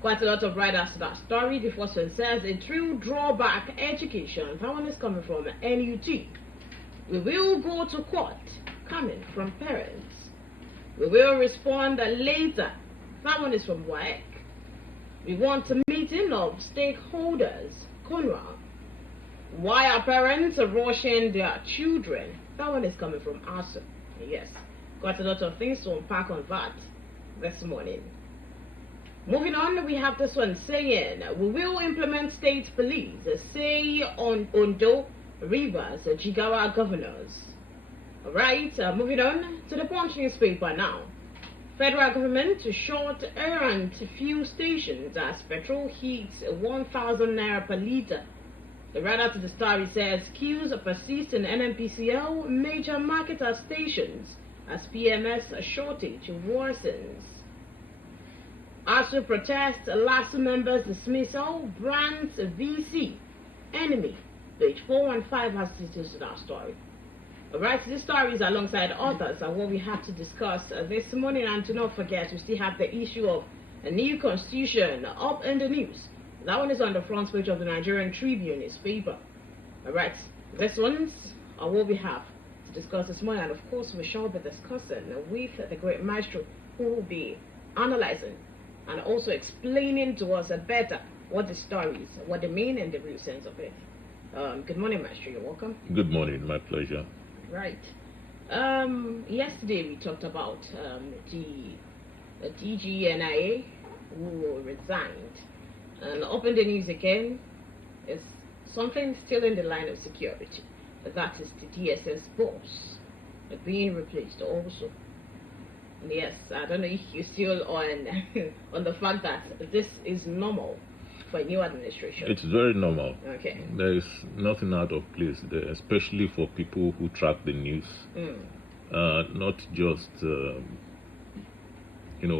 Quite a lot of writers to that story. The first one says a true drawback education. That one is coming from NUT. We will go to court, coming from parents. We will respond later. That one is from WAEC. We want a meeting of stakeholders. Conra. Why are parents rushing their children? That one is coming from ASU. Yes, got a lot of things to unpack on that this morning. Moving on, we have this one saying, we will implement state police, say on Ondo, Rivers, Jigawa governors. Alright, moving on to the Punch newspaper now. Federal government to short errand fuel stations as petrol hits 1,000 naira per litre. The writer to the story says queues persist in NNPCL major marketer stations as PMS shortage worsens. ASU protest last members dismissal brands VC enemy. Page 415 has details to that story. Alright, this story is alongside others and what we have to discuss this morning. And to not forget, we still have the issue of a new constitution up in the news. That one is on the front page of the Nigerian Tribune newspaper. Alright, this one's what we have to discuss this morning. And of course, we shall be discussing with the great Maestro, who will be analyzing and also explaining to us better what the story is, what they mean, and the real sense of it. Good morning, Maestro. You're welcome. Good morning. My pleasure. Right. Yesterday we talked about the DGNIA who resigned. And up in the news again is something still in the line of security. That is the DSS boss being replaced also. And yes, I don't know if you're still on on the fact that this is normal for a new administration. It's very normal. Okay. There is nothing out of place there, especially for people who track the news. Not just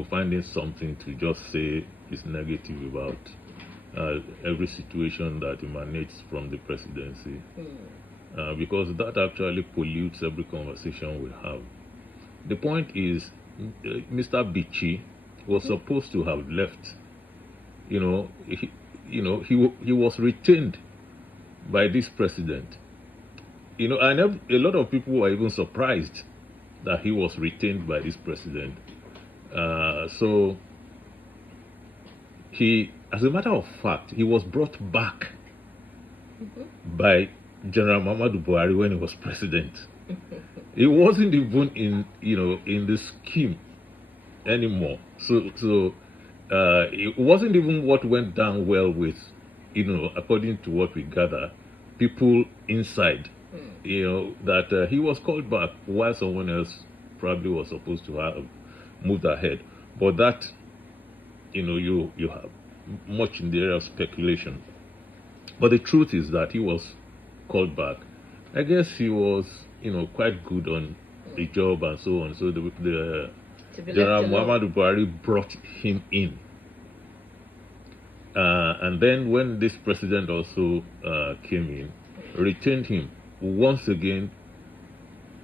finding something to just say is negative about every situation that emanates from the presidency, because that actually pollutes every conversation we have. The point is, Mr. Bichi was supposed to have left. He was retained by this president. And a lot of people were even surprised that he was retained by this president. So he, as a matter of fact, he was brought back by General Muhammadu Buhari when he was president. It wasn't even in the scheme anymore. So it wasn't even what went down well with, according to what we gather, people inside, that he was called back while someone else probably was supposed to have moved ahead. But that, you have much in the area of speculation. But the truth is that he was called back. I guess he was, quite good on the job and so on. So the General Muhammadu Buhari brought him in. And then when this president also came in, retained him, once again,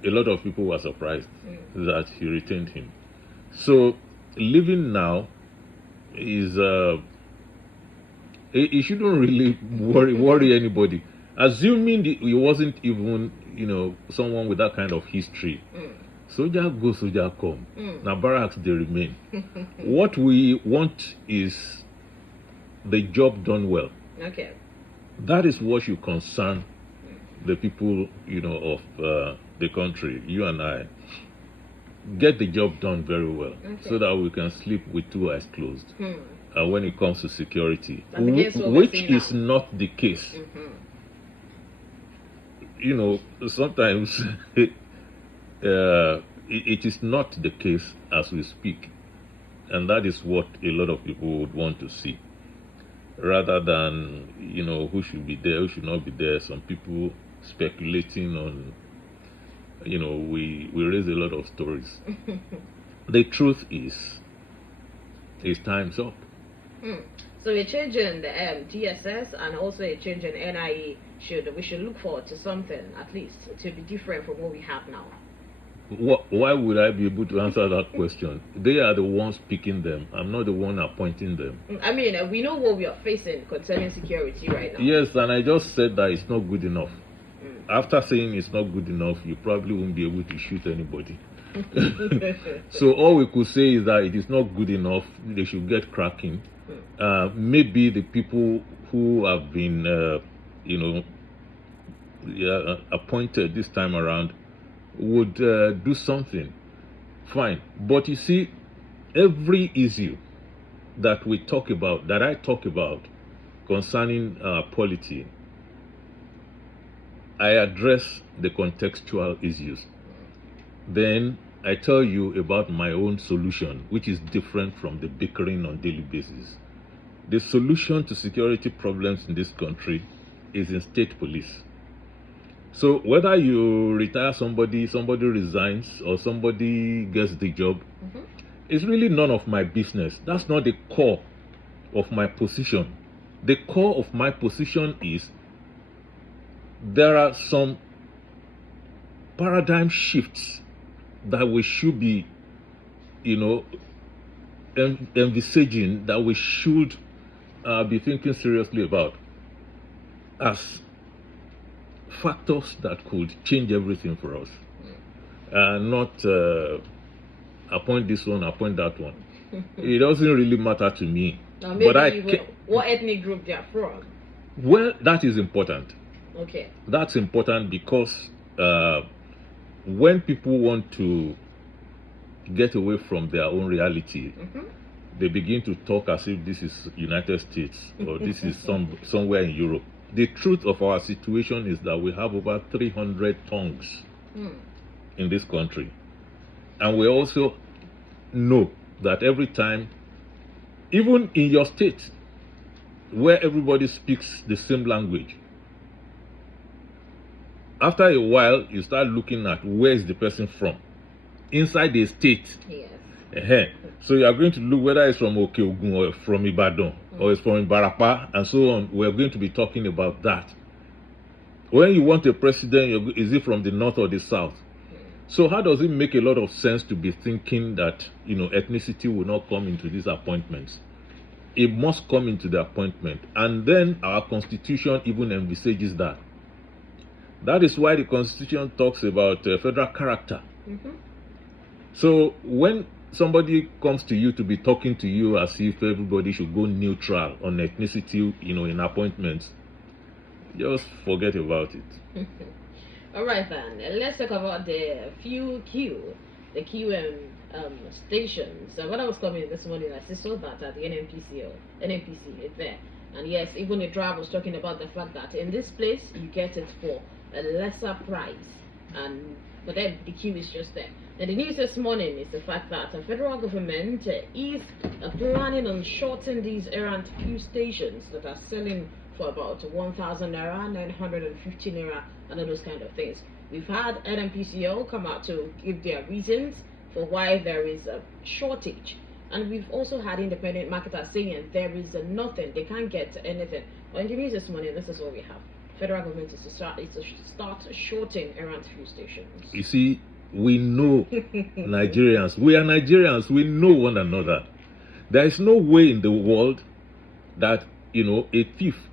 a lot of people were surprised that he retained him. So leaving now is, it shouldn't really worry anybody. Assuming he wasn't even, someone with that kind of history. Soldier go, soldier come. Now barracks, they remain. What we want is the job done well. Okay. That is what should concern the people, of the country, you and I. Get the job done very well, so that we can sleep with two eyes closed. When it comes to security, which is not the case. Sometimes it is not the case as we speak, and that is what a lot of people would want to see, rather than who should be there, who should not be there. Some people speculating on, we raise a lot of stories. The truth is time's up. So a change in the DSS and also a change in NIE, we should look forward to something at least to be different from what we have now. Why would I be able to answer that question? They are the ones picking them. I'm not the one appointing them. I mean, we know what we are facing concerning security right now. Yes, and I just said that it's not good enough. After saying it's not good enough, you probably won't be able to shoot anybody. So all we could say is that it is not good enough. They should get cracking. Maybe the people who have been, appointed this time around would do something. Fine. But you see, every issue that I talk about concerning polity, I address the contextual issues. Then I tell you about my own solution, which is different from the bickering on daily basis. The solution to security problems in this country is in state police. So whether you retire somebody resigns, or somebody gets the job, it's really none of my business. That's not the core of my position. The core of my position is there are some paradigm shifts that we should be, envisaging, that we should be thinking seriously about as factors that could change everything for us. Not appoint this one, appoint that one. It doesn't really matter to me. Maybe what ethnic group they are from? Well, that is important. Okay. That's important because when people want to get away from their own reality, they begin to talk as if this is United States or this is somewhere in Europe. The truth of our situation is that we have over 300 tongues in this country. And we also know that every time, even in your state, where everybody speaks the same language, after a while, you start looking at where is the person from inside the state. Yes. So you are going to look whether it's from Okeogun or from Ibadan or it's from Ibarapa and so on. We are going to be talking about that. When you want a president, is it from the north or the south? So how does it make a lot of sense to be thinking that ethnicity will not come into these appointments? It must come into the appointment, and then our constitution even envisages that. That is why the constitution talks about federal character. So when somebody comes to you to be talking to you as if everybody should go neutral on ethnicity, in appointments, just forget about it. All right then, let's talk about the the QM stations. When I was coming this morning, I saw that at the NNPC is there. And yes, even the driver was talking about the fact that in this place, you get it for a lesser price. But then the queue is just there. And the news this morning is the fact that the federal government is planning on shortening these errant queue stations that are selling for about 1,000 naira, 950 naira, and all those kind of things. We've had NMPCO come out to give their reasons for why there is a shortage. And we've also had independent marketers saying there is nothing, they can't get anything. But in the news this morning, this is what we have. Federal government is to start shorting errant fuel stations. You see, we know Nigerians. We are Nigerians. We know one another. There is no way in the world that a thief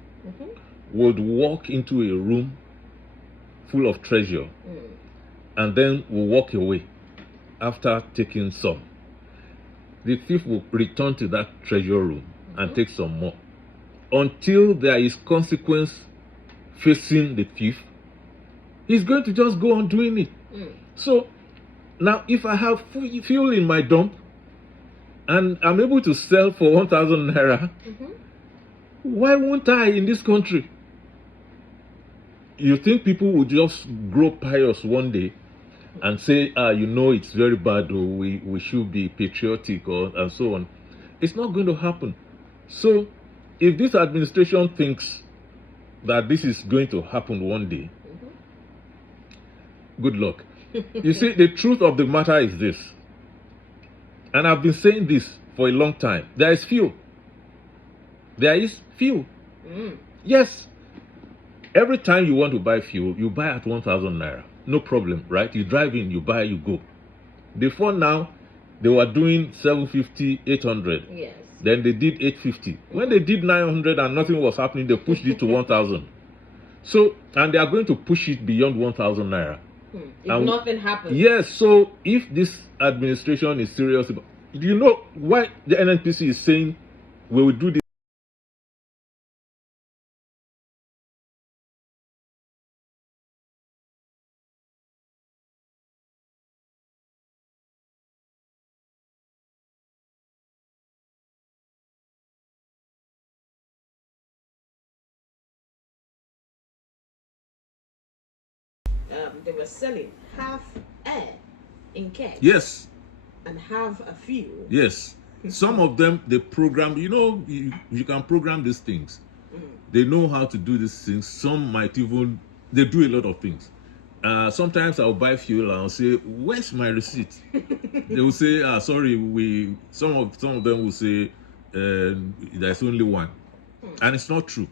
would walk into a room full of treasure and then will walk away after taking some. The thief will return to that treasure room and take some more until there is consequence facing the thief. He's going to just go on doing it. So now, if I have fuel in my dump and I'm able to sell for 1,000 naira, why won't I in this country? You think people would just grow pious one day and say, it's very bad, or we should be patriotic, and so on? It's not going to happen. So if this administration thinks that this is going to happen one day, good luck. You see, the truth of the matter is this, and I've been saying this for a long time. There is fuel. There is fuel. Yes. Every time you want to buy fuel, you buy at 1,000 naira. no problem, right? You drive in, you buy, you go. Before now, they were doing 750, 800. Yes. Then they did 850. When they did 900 and nothing was happening, they pushed it to 1,000. So, and they are going to push it beyond 1,000 naira. If nothing happens. Yes, so if this administration is serious about, do you know why the NNPC is saying we will do this? They were selling half air in kegs. Yes. And half a fuel. Yes. Some of them, they program, you can program these things. They know how to do these things. Some might even, they do a lot of things. Sometimes I'll buy fuel and I'll say, where's my receipt? They will say, sorry, some of them will say, there's only one. And it's not true.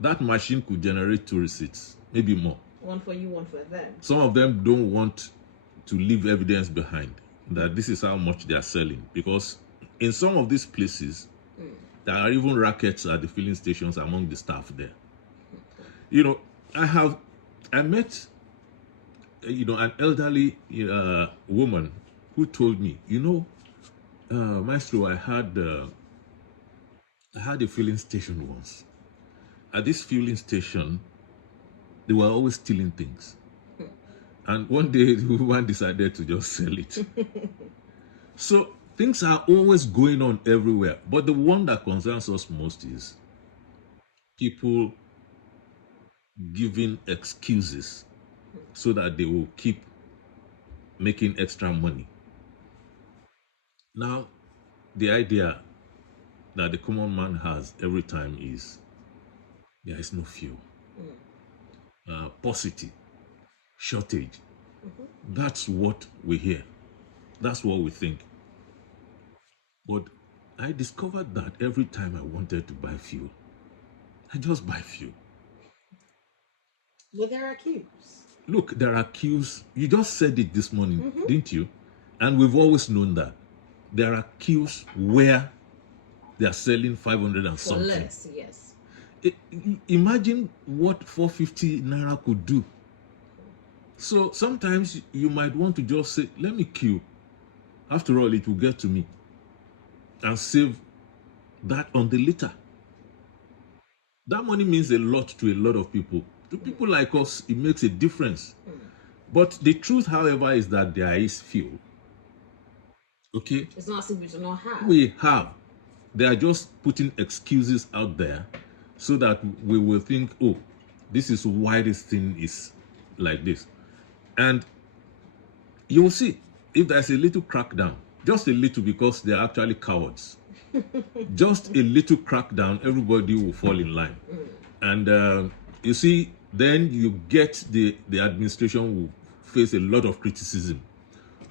That machine could generate 2 receipts, maybe more. One for you, one for them. Some of them don't want to leave evidence behind that this is how much they are selling, because in some of these places, there are even rackets at the filling stations among the staff there. I met an elderly woman who told me, Maestro, I had a filling station once. At this filling station, they were always stealing things. And one day, the woman decided to just sell it. So things are always going on everywhere. But the one that concerns us most is people giving excuses so that they will keep making extra money. Now, the idea that the common man has every time is there is no fuel, paucity, shortage. That's what we hear. That's what we think. But I discovered that every time I wanted to buy fuel, I just buy fuel. But there are queues. Look, there are queues. You just said it this morning, didn't you? And we've always known that. There are queues where they are selling 500 and something. For less, yes. Imagine what 450 naira could do. So sometimes you might want to just say, let me queue. After all, it will get to me. And save that on the liter. That money means a lot to a lot of people. To people like us, it makes a difference. But the truth, however, is that there is fuel. Okay? It's not something we do not have. We have. They are just putting excuses out there so that we will think, oh, this is why this thing is like this. And you will see, if there's a little crackdown, just a little, because they're actually cowards, just a little crackdown, everybody will fall in line. And you see, then you get the administration will face a lot of criticism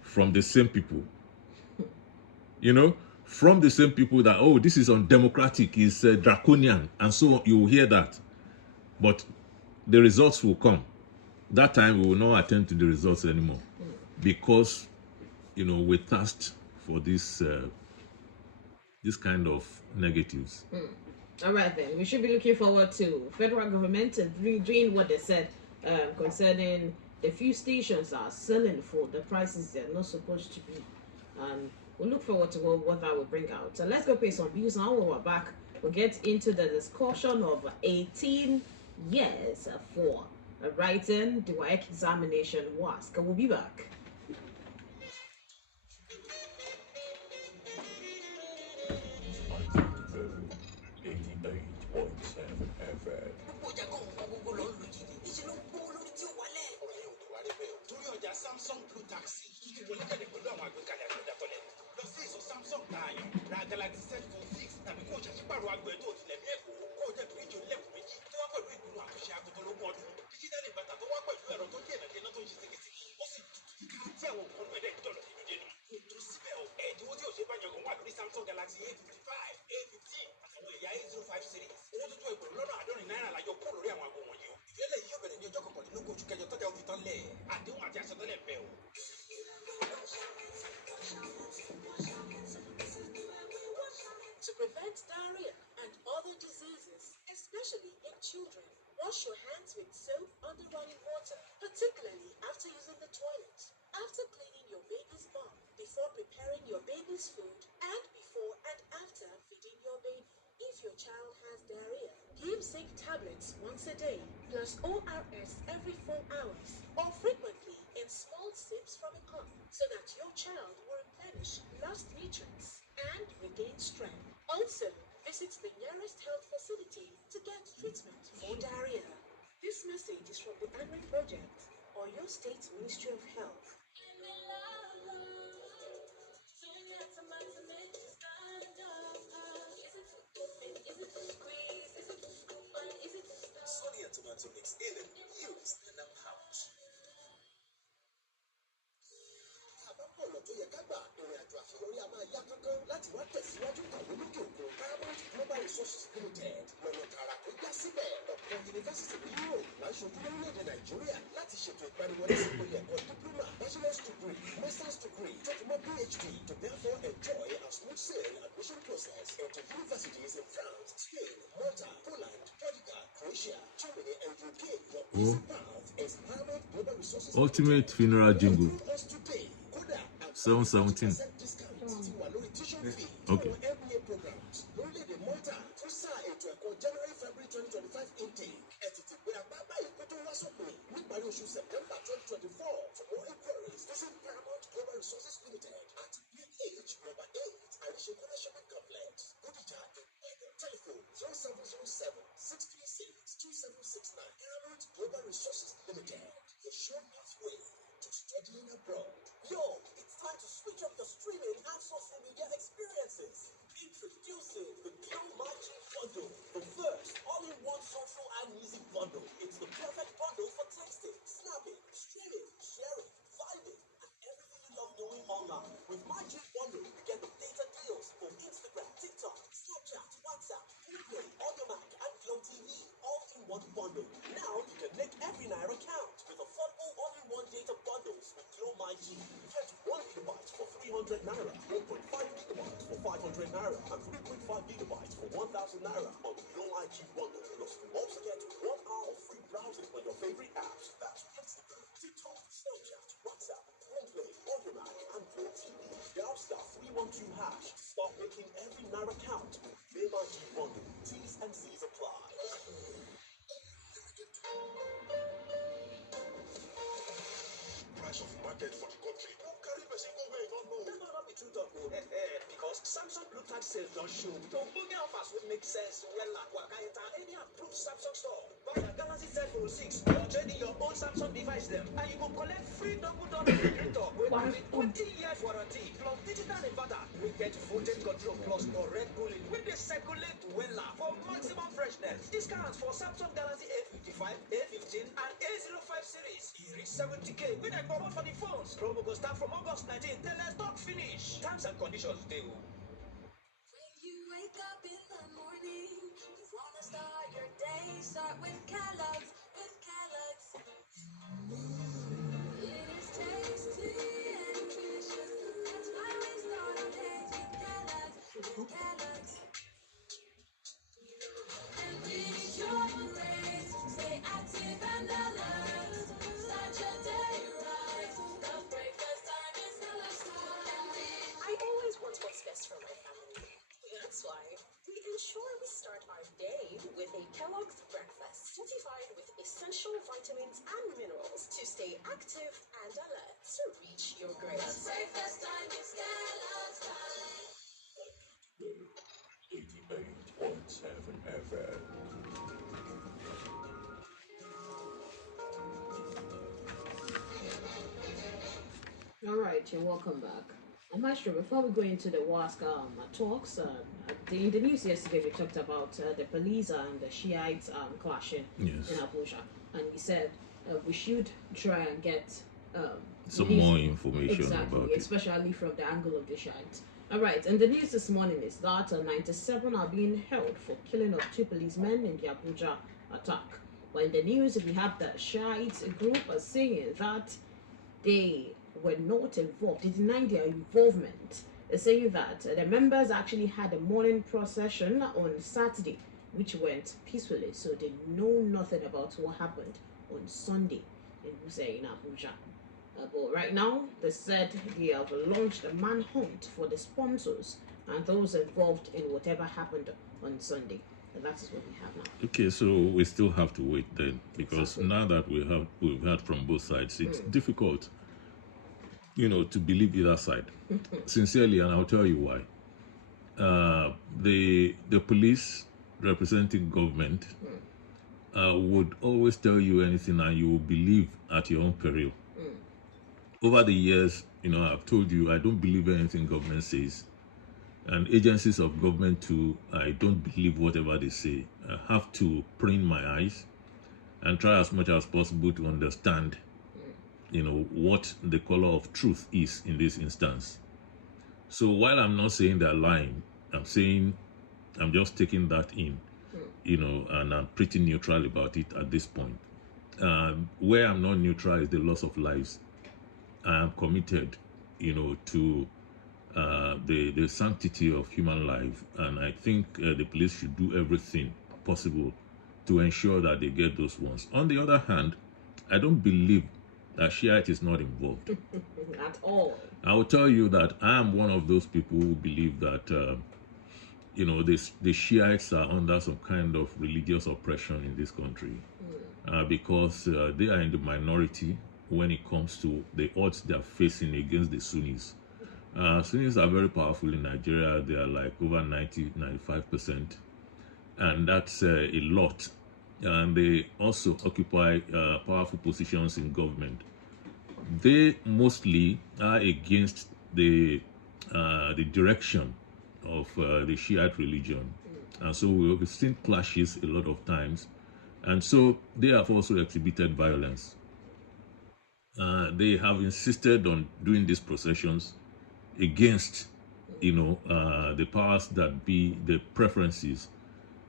from the same people. From the same people that, oh, this is undemocratic, it's draconian, and so on. You will hear that. But the results will come. That time we will not attend to the results anymore, because we thirst for this kind of negatives. All right, then we should be looking forward to federal government and doing what they said concerning the few stations are selling for the prices they're not supposed to be. And we'll look forward to what that will bring out. So let's go pay some bills now. When we're back, we'll get into the discussion of 18 years for writing the WAEC examination WASC. We'll be back. Samsung Blue Taxi. Wọlé kẹ́lẹ́ pẹ̀lú àwọn àgbékalẹ̀ àgbẹ̀dàtọ̀lẹ̀. Lọ sí ìsọ̀ Samsung Tayo. Ra Galaxy Z Fold 6 tàbí kó o ṣàṣìpàrọ̀ àgbẹ̀ tó tilẹ̀ ní Èkó. Kó o jẹ́ fíríjì onílẹ̀kùn méjì tó wá pẹ̀lú ìpinnu àtúnṣe agotológún ọdún. Dígítálì bàtà tó wá pẹ̀lú ẹ̀rọ tó dé ìnàjẹ́ná tó ń ṣe ségesège. Ó sì tutù kíkà tí àwọn òkú ọdún ẹ̀dẹ̀ ìjọ̀lọ̀ nínú dénú. Kò tó síbẹ̀ o. Ẹ̀dínwó tí ò ṣe bá yangàn wà lórí Samsung Galaxy A55, A15 àtàwọn ẹ̀yà A05 series. Owó tó tó ẹgbẹ̀rún lọ́nà àádọ́rin náírà láyọ kúrò lórí àwọn àgbo wọ̀nyí o. Ìfẹ́lẹ̀ yìí yóò bẹ̀rẹ̀ ní ọjọ́ kọkànlélógún oṣù kẹjọ tọ́jà òfin tán lẹ̀. Wash your hands with soap under running water, particularly after using the toilet. After cleaning your baby's bum, before preparing your baby's food, and before and after feeding your baby. If your child has diarrhea, give zinc tablets once a day, plus ORS every 4 hours, or frequently in small sips from a cup, so that your child will replenish lost nutrients and regain strength. Also, visit the nearest health facility to get treatment for diarrhea. This message is from the Angry Project or your state Ministry of Health. Sonia tomato mix in it. Use the pouch. Ọ̀nà tó yẹ ká gbà ìrìn àjò àṣeyọrí a máa yá kánkán láti wá tẹ̀síwájú kàwé lókè òkun Paramount Global Resources Limited lọ́nà tààrà tó já síbẹ̀ ọ̀pọ̀ yunifásitì ní Europe máa ń ṣojú lórílẹ̀‐èdè Nàìjíríà láti ṣètò ìgbaniwọlé sí ìpele ẹ̀kọ́ diploma, bachelor's degree, master's degree, tó fi mọ́ PhD to therefore enjoy a smooth sailing admission process into universities in France, Spain, Malta, Poland, Portugal, Croatia, Germany, and UK. Your easy path is Paramount Global Resources Ultimate funeral jingle. us today. 717. Okay. lórílẹ̀-èdè Malta fún sáà ètò ẹ̀kọ́ January February 2025 intake ẹ tètè gbé apá báyìí kó tó wá sópin níparí oṣù September 2024. For more inquiries visit Paramount Global Resources Limited at PH number 8 Àríṣekúnlé Shopping Complex, Bódìjà, Ìbàdàn. Telephone 0707 636 2769. Paramount Global Resources Limited, your sure pathway to studying abroad. Yo, it's time to switch up your streaming and social media experiences. Introducing the Glow Magic Bundle, the first all-in-one social and music bundle. It's the perfect bundle for texting, snapping, streaming, sharing, vibing, and everything you love doing online. With Magic Bundle, you get the data deals for Instagram, TikTok, Snapchat, WhatsApp, Play, Audiomack, and Glow TV, all in one bundle. Now you can make every naira count with affordable all-in-one data bundles with Glow Magic. Get 1 gigabyte for 300 naira, 1.5 gigabytes for 500 naira, and 3.5 gigabytes for 1,000 naira on the Glow IG bundle. Plus, you also get 1 hour of free browsing on your favorite apps. That's Instagram, TikTok, Snapchat, WhatsApp, Play, Audiomack, and Glow TV. Dial *312#. Start making every naira count with Glow IG bundle. T's and C's apply. Price of market for the country. Don't carry person go where you don't know. That not be true talk, because Samsung Blue Tag sales don't show. Don't boogie offers would make sense. Well, like Wakaita, any approved Samsung store. Buy a Galaxy Z Fold 6 or trade in your own Samsung device them, and you will collect free double printer with 20-year warranty plus digital inverter. We get voltage control plus correct cooling with the circulate well for maximum freshness. Discounts for Samsung Galaxy A55, A15, and A05 series. Here is 70K with a promo for the phones. Promo goes start from August 19th till stock finish. Terms and conditions they will. When you wake up in the morning, you wanna start your day. Start with Kellogg's, with Kellogg's. It is tasty and nutritious. That's why we start our days with Kellogg's, with Kellogg's. And finish your race. Stay active and alert. Start your day right. The breakfast time is Kellogg's time. I always want what's best for my family. That's why we ensure we start our day with a Kellogg's breakfast, fortified with essential vitamins and minerals to stay active and alert to reach your goals. The breakfast time is Kellogg's time. 88.7 FM. All right, you're welcome back. Maestro, before we go into the WASC talks, in the news yesterday we talked about the police and the Shiites clashing in Abuja, and he said we should try and get some more information about it, especially from the angle of the Shiites. All right, and the news this morning is that 97 are being held for killing of 2 policemen in the Abuja attack. Well, in the news we have the Shiite group saying that they were not involved. They denied their involvement, saying that the members actually had a morning procession on Saturday which went peacefully. So they know nothing about what happened on Sunday in Wuse in Abuja. But right now, they said they have launched a manhunt for the sponsors and those involved in whatever happened on Sunday. And that is what we have now. Okay, so we still have to wait then, because Exactly. now that we've heard from both sides, it's difficult, to believe either side. Sincerely, and I'll tell you why. The police representing government would always tell you anything and you will believe at your own peril. Over the years, I've told you I don't believe anything government says. And agencies of government too, I don't believe whatever they say. I have to preen my eyes and try as much as possible to understand, what the color of truth is in this instance. So while I'm not saying they're lying, I'm saying I'm just taking that in, and I'm pretty neutral about it at this point. Where I'm not neutral is the loss of lives. I am committed, to the sanctity of human life, and I think the police should do everything possible to ensure that they get those ones. On the other hand, I don't believe that Shiite is not involved At all. I will tell you that I am one of those people who believe that the Shiites are under some kind of religious oppression in this country, because they are in the minority when it comes to the odds they are facing against the Sunnis. Sunnis are very powerful in Nigeria. They are like over 90-95%, and that's a lot. And they also occupy powerful positions in government. They mostly are against the direction of the Shiite religion, and so we've seen clashes a lot of times, and so they have also exhibited violence. They have insisted on doing these processions against, the powers that be, the preferences,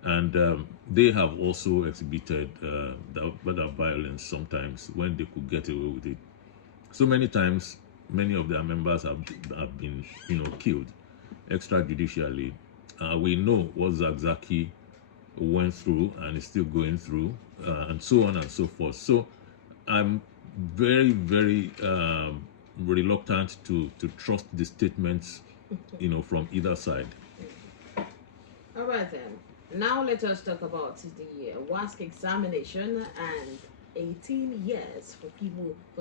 and they have also exhibited that violence sometimes when they could get away with it. So many times, many of their members have been, killed extrajudicially. We know what Zakzaki went through and is still going through, and so on and so forth. So I'm very, very reluctant to trust the statements, from either side. All right then. Now let us talk about the WASC examination and 18 years for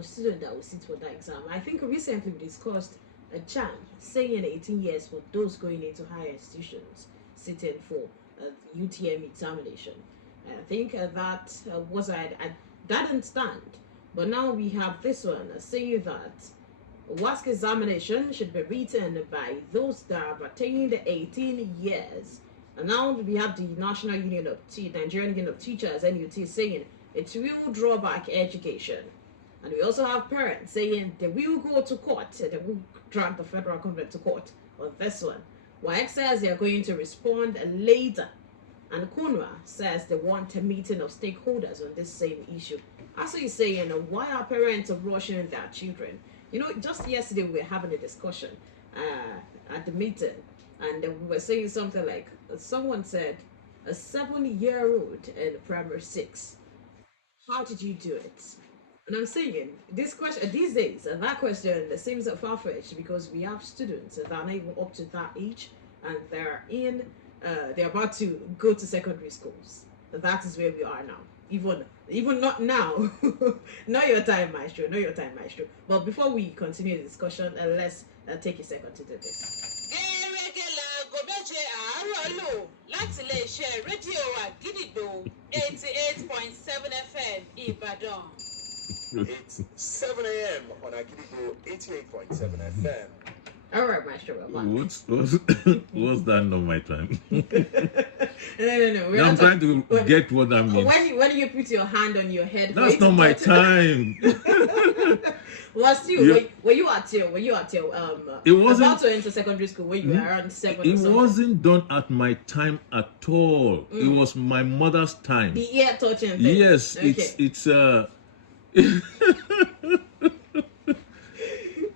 students that will sit for that exam. I think recently we discussed a chant saying 18 years for those going into higher institutions sitting for UTM examination. And I think that that didn't stand. But now we have this one saying that WASC examination should be written by those that have attained 18 years. And now we have the Nigerian Union of Teachers, NUT, saying it will draw back education. And we also have parents saying they will go to court, they will drag the federal government to court on this one. WAEC says they are going to respond later. And Kunwa says they want a meeting of stakeholders on this same issue. Also, he's saying, why are parents rushing their children? Just yesterday we were having a discussion at the meeting, and we were saying something like, someone said, a 7-year-old in primary 6, how did you do it? And I'm saying, this question, these days, that question seems far-fetched because we have students that are not even up to that age, and they're about to go to secondary schools. That is where we are now. Even not now. Not your time, Maestro. Not your time, Maestro. But before we continue the discussion, let's take a second to do this. Láti lè ṣe rédíò àgídìgbò 88.7 FM Ìbàdàn. It's 7 a.m. on Akidigo 88.7 FM. All right, Maestro. What's that not my time? No. I'm trying to get what that means. When you put your hand on your head, That's not my time. Well, still, were you at your It wasn't about to enter secondary school when you were around 7 It or something? wasn't done at my time at all. It was my mother's time. The ear touching thing. Yes, Okay. it's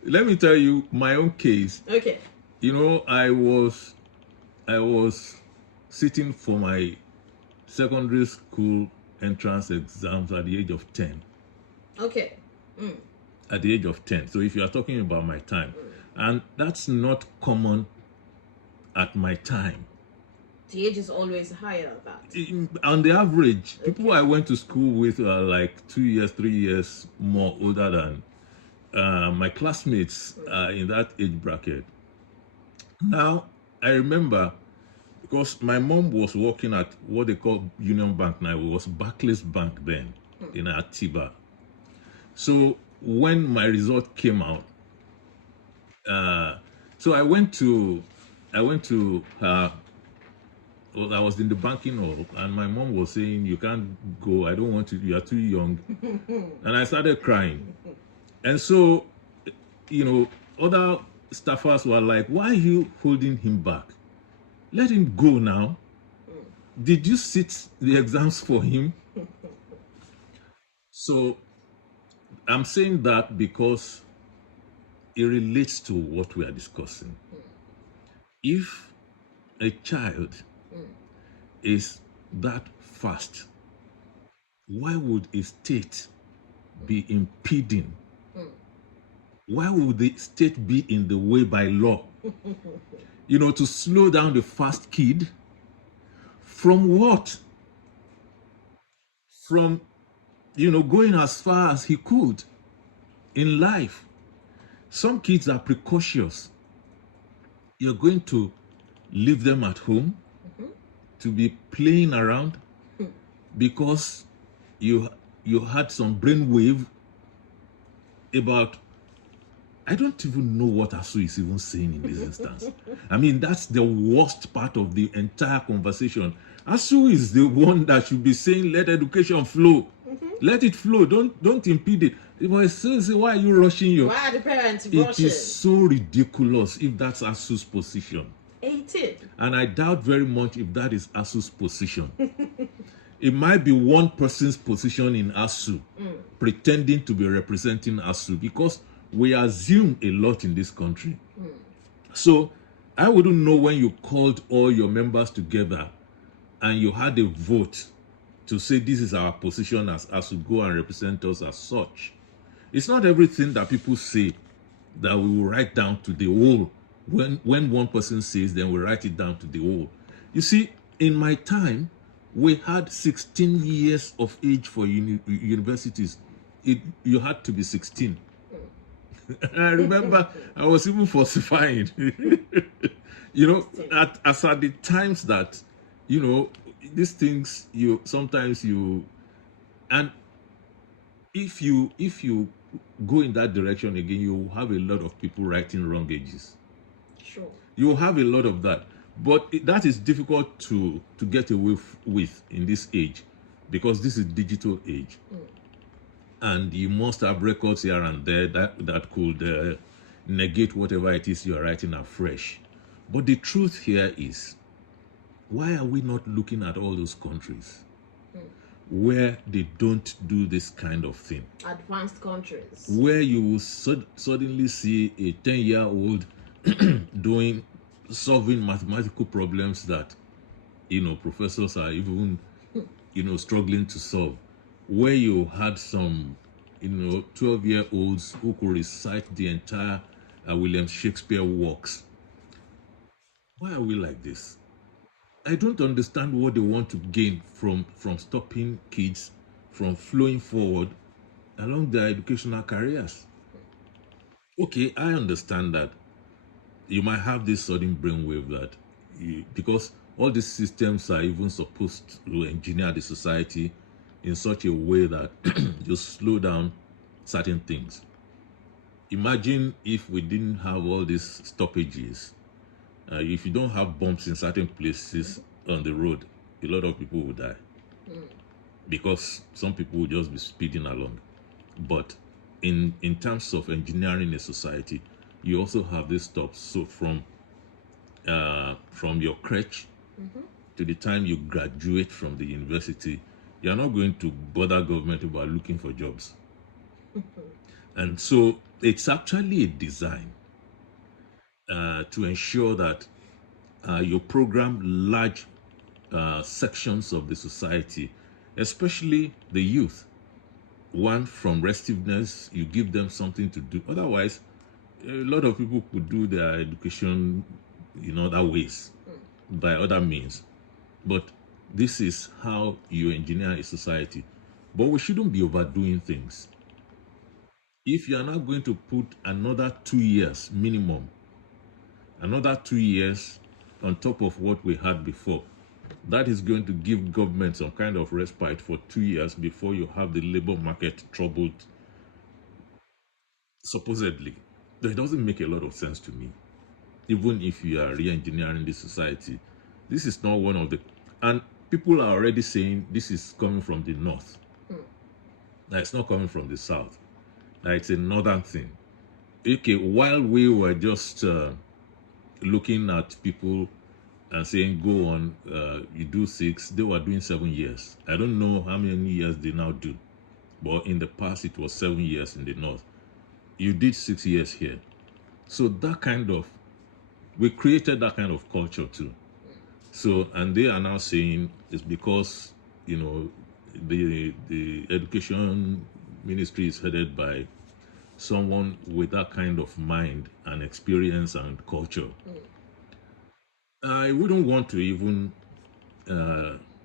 let me tell you my own case. Okay. I was sitting for my secondary school entrance exams at the age of 10. Okay. At the age of 10. So if you are talking about my time, and that's not common at my time. The age is always higher than that. On the average, people I went to school with are like 2 years, 3 years more older than my classmates in that age bracket. Now, I remember because my mom was working at what they call Union Bank now. It was Barclays Bank then in Atiba. So when my result came out, so I went to her. Well, I was in the banking hall, and my mom was saying, "You can't go. I don't want to. You are too young." And I started crying. And so, other staffers were like, "Why are you holding him back? Let him go now. Did you sit the exams for him?" So I'm saying that because it relates to what we are discussing. If a child is that fast, why would a state be impeding? Why would the state be in the way by law? To slow down the fast kid from what? From, going as far as he could in life. Some kids are precocious. You're going to leave them at home to be playing around because you had some brainwave about, I don't even know what Asu is even saying in this instance. I mean, that's the worst part of the entire conversation. Asu is the one that should be saying, let education flow. Let it flow. Don't impede it. But say, why are you rushing your... Why are the parents rushing? It is so ridiculous if that's Asu's position. Ain't it? And I doubt very much if that is Asu's position. It might be one person's position in ASU, pretending to be representing ASU, because we assume a lot in this country. So I wouldn't know when you called all your members together and you had a vote to say this is our position as ASU, go and represent us as such. It's not everything that people say that we will write down to the whole. When one person says, then we write it down to the whole. You see, in my time, we had 16 years of age for universities. You had to be 16. I remember I was even falsifying. As at the times that, these things, and if you go in that direction again, you have a lot of people writing wrong ages. Sure. You have a lot of that. But that is difficult to get away with in this age, because this is digital age. And you must have records here and there that could negate whatever it is you are writing afresh. But the truth here is, why are we not looking at all those countries where they don't do this kind of thing? Advanced countries. Where you will suddenly see a 10-year-old solving mathematical problems that professors are even struggling to solve, where you had some 12-year-olds who could recite the entire William Shakespeare works. Why are we like this? I don't understand what they want to gain from stopping kids from flowing forward along their educational careers. Okay, I understand that you might have this sudden brainwave that because all these systems are even supposed to engineer the society in such a way that you slow down certain things. Imagine if we didn't have all these stoppages. If you don't have bumps in certain places on the road, a lot of people will die. Because some people will just be speeding along. But in terms of engineering a society, you also have these stops. So from your crèche to the time you graduate from the university, you're not going to bother government about looking for jobs. And so it's actually a design to ensure that you program large sections of the society, especially the youth. One, from restiveness, you give them something to do. Otherwise, a lot of people could do their education in other ways, by other means. But this is how you engineer a society. But we shouldn't be overdoing things. If you are not going to put another 2 years minimum, another 2 years on top of what we had before, that is going to give government some kind of respite for 2 years before you have the labor market troubled, supposedly. That doesn't make a lot of sense to me. Even if you are re-engineering the society, this is not one of the... And people are already saying this is coming from the north. That it's not coming from the south. That it's a northern thing. Okay, while we were just looking at people and saying, go on, you do 6, they were doing 7 years. I don't know how many years they now do. But in the past, it was 7 years in the north. You did 6 years here. So that kind of... we created that kind of culture too. So, and they are now saying it's because, you know, the education ministry is headed by someone with that kind of mind and experience and culture. I wouldn't want to even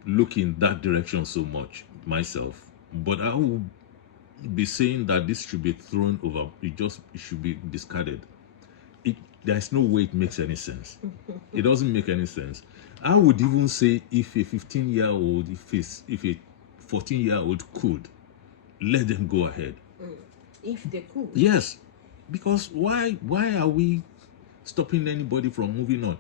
look in that direction so much myself, but I will be saying that this should be thrown over. It should be discarded. There's no way it makes any sense. It doesn't make any sense. I would even say if a 15-year-old, if a 14-year-old could, let them go ahead. If they could. Yes, because why are we stopping anybody from moving on?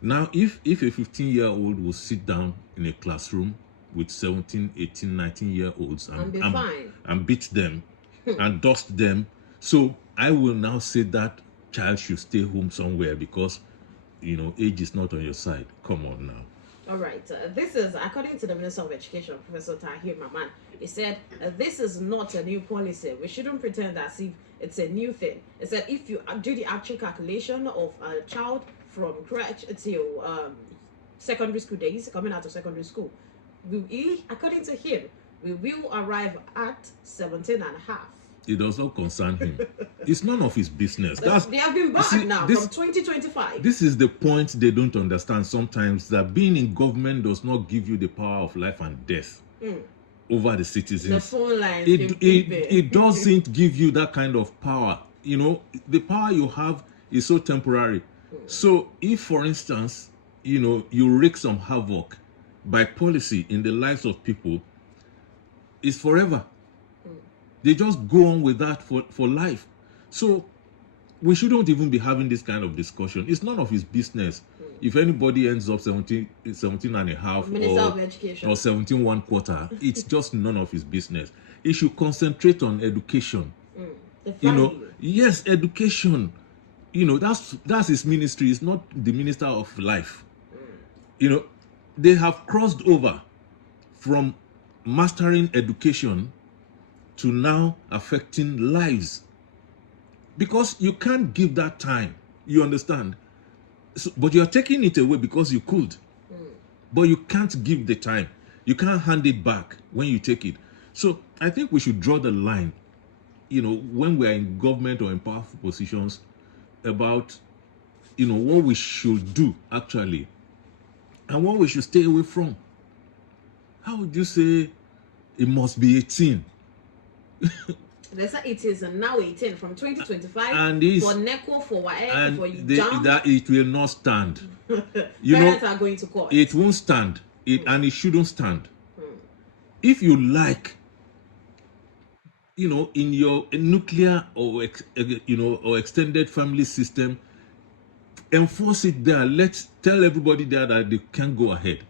Now, if a 15-year-old will sit down in a classroom with 17, 18, 19-year-olds and beat them and dust them, so I will now say that child should stay home somewhere because, you know, age is not on your side. Come on now. All right. This is, according to the Minister of Education, Professor Tahir Maman. He said, this is not a new policy. We shouldn't pretend as if it's a new thing. He said, if you do the actual calculation of a child from crèche till secondary school days, coming out of secondary school, according to him, we will arrive at 17 and a half. It does not concern him. It's none of his business. They have been banned now from 2025. This is the point they don't understand sometimes, that being in government does not give you the power of life and death over the citizens. The phone lines. It doesn't give you that kind of power. You know, the power you have is so temporary. So if, for instance, you know, you wreak some havoc by policy in the lives of people, it's forever. They just go on with that for life. So we shouldn't even be having this kind of discussion. It's none of his business. If anybody ends up 17 and a half or 17 1/4, it's just none of his business. He should concentrate on education. You know, yes, education. You know, that's his ministry. It's not the minister of life. You know, they have crossed over from mastering education to now affecting lives, because you can't give that time, you understand? So, but you're taking it away because you could, but you can't give the time. You can't hand it back when you take it. So I think we should draw the line, you know, when we're in government or in powerful positions, about, you know, what we should do actually and what we should stay away from. How would you say it must be 18? They say it is now 18 from 2025 and for NECO, for whatever, for JAMB. That it will not stand. Parents are going to court. It won't stand. And it shouldn't stand. If you like, you know, in your nuclear or or extended family system, enforce it there. Let's tell everybody there that they can go ahead.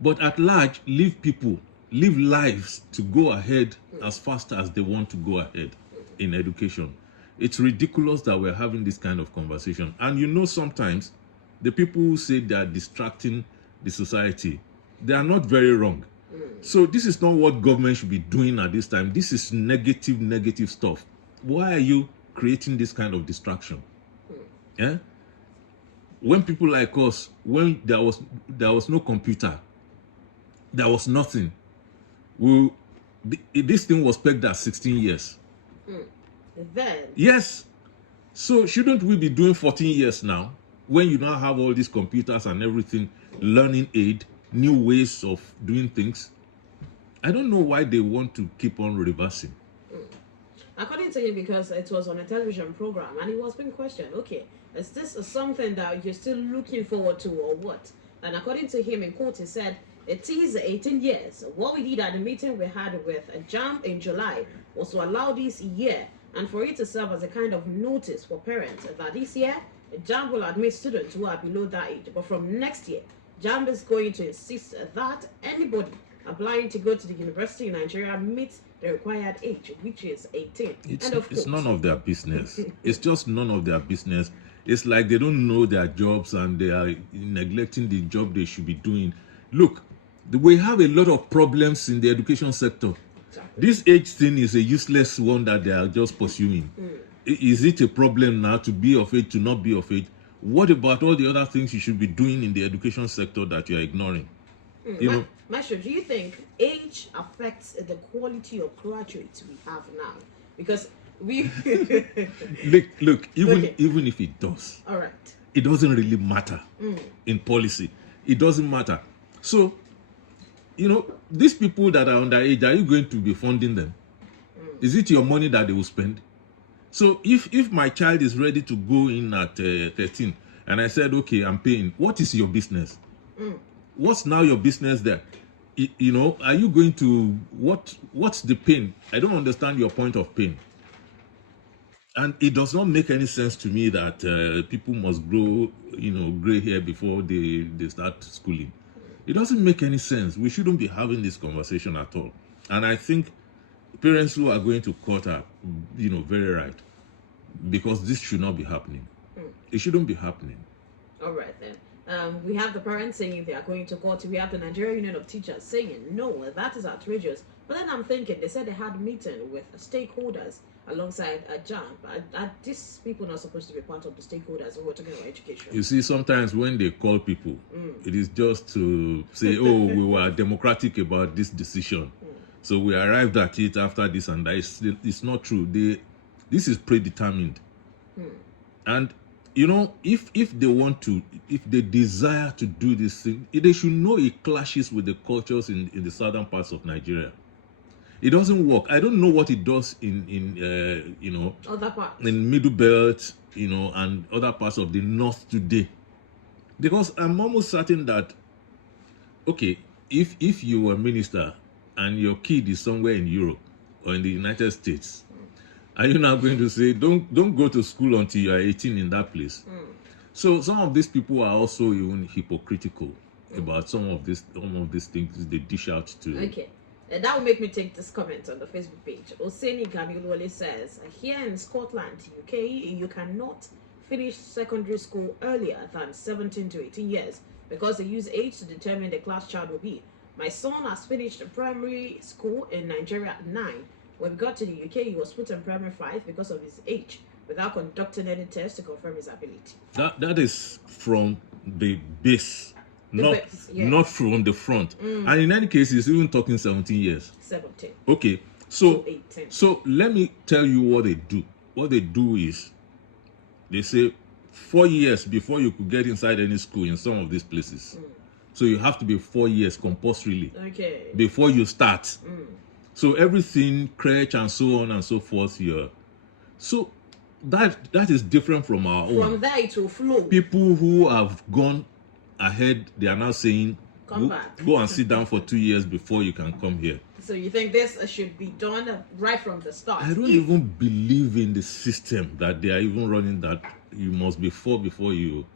But at large, leave lives to go ahead as fast as they want to go ahead in education. It's ridiculous that we're having this kind of conversation. And you know, sometimes the people who say they are distracting the society, they are not very wrong. So this is not what government should be doing at this time. This is negative stuff. Why are you creating this kind of distraction? Yeah? when people like us, when there was no computer, there was nothing. This thing was pegged at 16 years. Then Yes. So shouldn't we be doing 14 years now, when you now have all these computers and everything, learning aid, new ways of doing things? I don't know why they want to keep on reversing. according to him, because it was on a television program and he was being questioned, okay, is this something that you're still looking forward to or what? And according to him in court, he said it is 18 years. What we did at the meeting we had with JAMB in July was to allow this year and for it to serve as a kind of notice for parents that this year JAMB will admit students who are below that age, but from next year JAMB is going to insist that anybody applying to go to the university in Nigeria meets the required age, which is 18. It's none of their business. It's just none of their business. It's like they don't know their jobs and they are neglecting the job they should be doing. Look, we have a lot of problems in the education sector. Exactly. This age thing is a useless one that they are just pursuing. Is it a problem now to be of age, to not be of age? What about all the other things you should be doing in the education sector that you are ignoring? Maestro, do you think age affects the quality of graduates we have now? Because we look, Okay. even if it does, all right. it doesn't really matter in policy. It doesn't matter. So, these people that are underage, are you going to be funding them? Is it your money that they will spend? So if my child is ready to go in at 13 and I said, okay, I'm paying, what is your business? What's now your business there? Are you going to, what's the pain? I don't understand your point of pain. And it does not make any sense to me that people must grow, gray hair before they start schooling. It doesn't make any sense. We shouldn't be having this conversation at all. And I think parents who are going to court are, very right. Because this should not be happening. It shouldn't be happening. All right then. We have the parents saying they are going to court. We have the Nigerian Union of Teachers saying no, that is outrageous. But then I'm thinking, they said they had a meeting with stakeholders alongside JAMB. Are these people not supposed to be part of the stakeholders when we're talking about education? You see, sometimes when they call people, it is just to say, oh, we were democratic about this decision. So we arrived at it after this and that. It's not true. This is predetermined. And if they want to, if they desire to do this thing, they should know it clashes with the cultures in the southern parts of Nigeria. It doesn't work. I don't know what it does in Other parts. in Middle Belt, and other parts of the north today. Because I'm almost certain that, okay, if you were a minister and your kid is somewhere in Europe or in the United States, are you now going to say, don't go to school until you are 18 in that place? So some of these people are also even hypocritical about some of these things they dish out to. Okay. That will make me take this comment on the Facebook page. Oseni Gabilwale says, here in Scotland, UK, you cannot finish secondary school earlier than 17 to 18 years because they use age to determine the class child will be. My son has finished primary school in Nigeria at 9. When we got to the UK, he was put in primary 5 because of his age, without conducting any tests to confirm his ability. That is from the base, not from the front. And in any case, he's even talking 17 years. 17. Okay, so 18. So let me tell you what they do. What they do is, they say 4 years before you could get inside any school in some of these places. So you have to be 4 years compulsorily before you start. So everything, crèche and so on and so forth here. So that is different from our own. From there it will flow. People who have gone ahead, they are now saying, go and sit down for 2 years before you can come here. So you think this should be done right from the start? I don't even believe in the system that they are even running, that you must be 4 before you.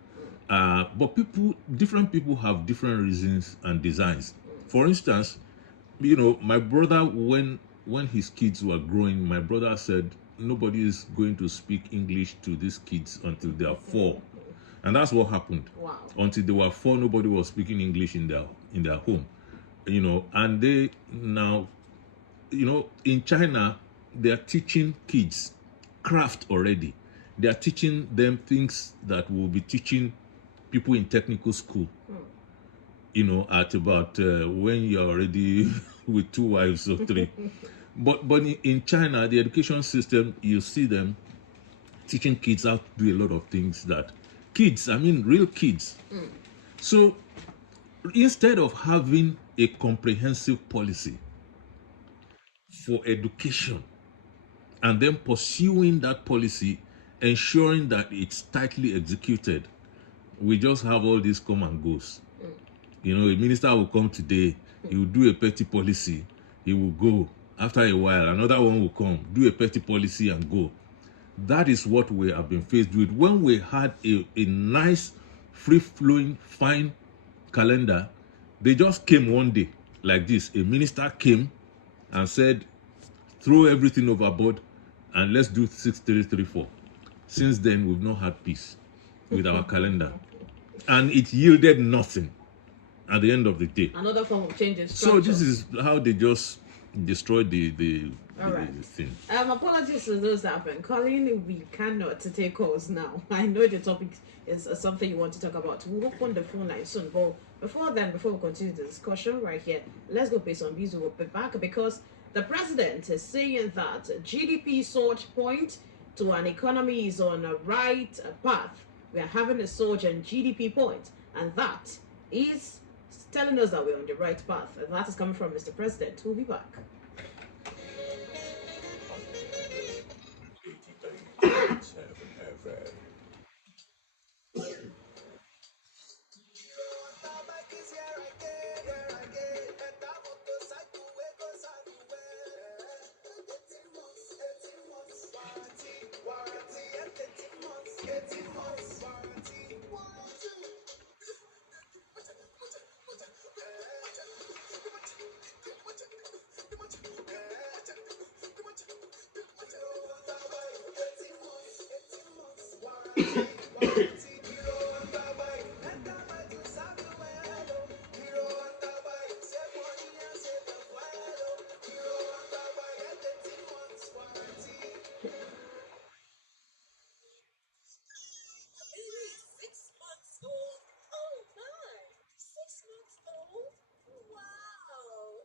But different people have different reasons and designs. For instance, my brother, when his kids were growing, my brother said nobody is going to speak English to these kids until they are 4. And that's what happened. Wow. Until they were 4, nobody was speaking English in their home. And they now, in China, they are teaching kids craft already. They are teaching them things that will be teaching people in technical school, you know, at about when you're already with 2 wives or 3. But in China, the education system, you see them teaching kids how to do a lot of things that kids, I mean real kids. So instead of having a comprehensive policy for education and then pursuing that policy, ensuring that it's tightly executed, we just have all these come and goes. You know, a minister will come today, he will do a petty policy, he will go. After a while, another one will come, do a petty policy and go. That is what we have been faced with. When we had a nice, free-flowing, fine calendar, they just came one day like this. A minister came and said, throw everything overboard and let's do 6334. Since then, we've not had peace with our calendar. And it yielded nothing at the end of the day. Another form of change in So this is how they just destroyed the thing. Apologies to those that have been calling. We cannot take calls now. I know the topic is something you want to talk about. We'll open the phone line soon. But before we continue the discussion right here, let's go pay some bills. We'll be back because the president is saying that GDP surge point to an economy is on a right path. We are having a surge in GDP point, and that is telling us that we're on the right path. And that is coming from Mr. President. We'll be back. Baby, 6 months old. Oh my, 6 months old? Wow.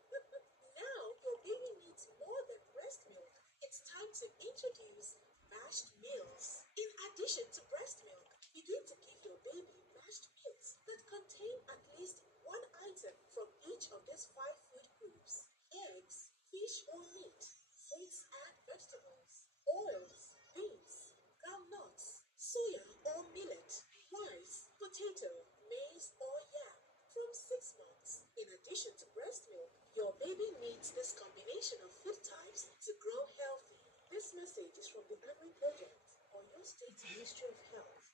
Now your baby needs more than breast milk. It's time to introduce mashed meals. In addition to breast milk, you need to give your baby mashed meals that contain at least one item from each of these 5 food groups: eggs, fish or meat, fruits and vegetables, oils, beans, groundnuts, soya or millet, rice, potato, maize or yam from 6 months. In addition to breast milk, your baby needs this combination of food types to grow healthy. This message is from the Agri Project or your state Ministry of Health.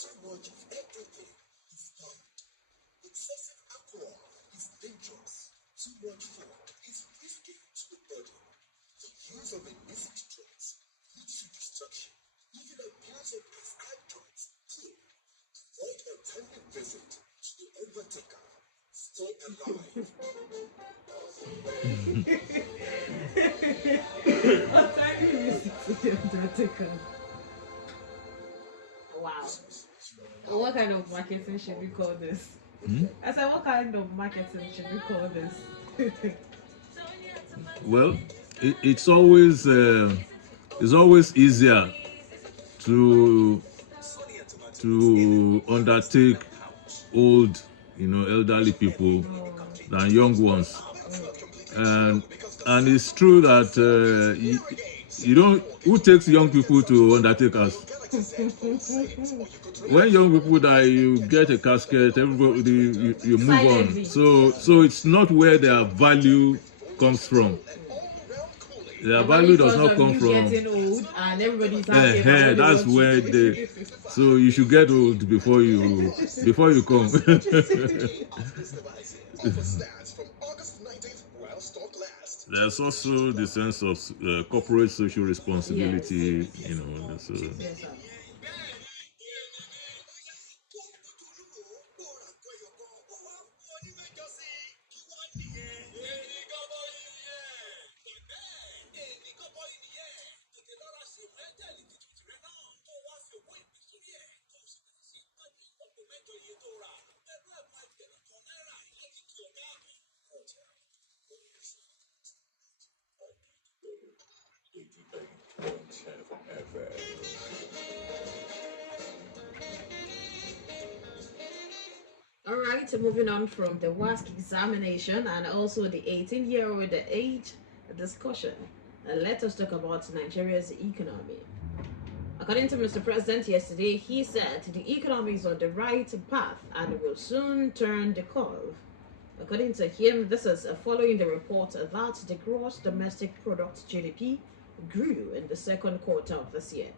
Too much of everything is bad. Excessive alcohol is dangerous. Too much food is risky to the body. The use of illicit drugs leads to destruction. Even abuse of prescribed drugs too. Avoid a timely visit to the undertaker. Stay alive. Wow. What kind of marketing should we call this? I said, what kind of marketing should we call this? Well, it's always easier to undertake old, elderly people than young ones, and it's true that you don't. Who takes young people to undertakers? When young people die, you get a casket. Everybody, you move on. So it's not where their value comes from. Their value does not come from getting old and everybody's happy about that's where they. So you should get old before you come. There's also the sense of corporate social responsibility, Yes. So. Yes, sir. right, moving on from the WASC examination and also the 18-year-old age discussion, let us talk about Nigeria's economy. According to Mr. President yesterday, he said the economy is on the right path and will soon turn the curve. According to him, this is following the report that the gross domestic product GDP grew in the second quarter of this year.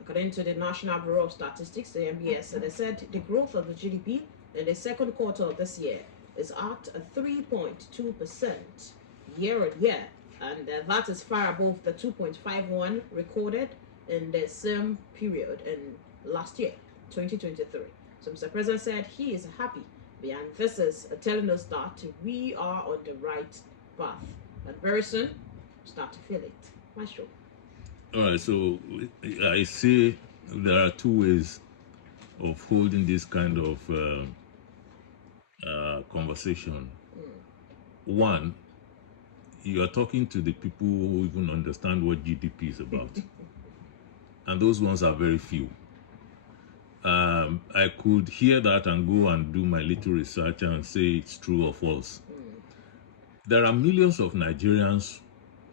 According to the National Bureau of Statistics, the NBS, they said the growth of the GDP in the second quarter of this year is at 3.2% year on year, and that is far above the 2.51 recorded in the same period in last year, 2023. So Mr. President said he is happy, and this is telling us that we are on the right path, and very soon start to feel it. Maestro. All right, so I say there are two ways of holding this kind of conversation. One, you are talking to the people who even understand what GDP is about, and those ones are very few. I could hear that and go and do my little research and say it's true or false. There are millions of Nigerians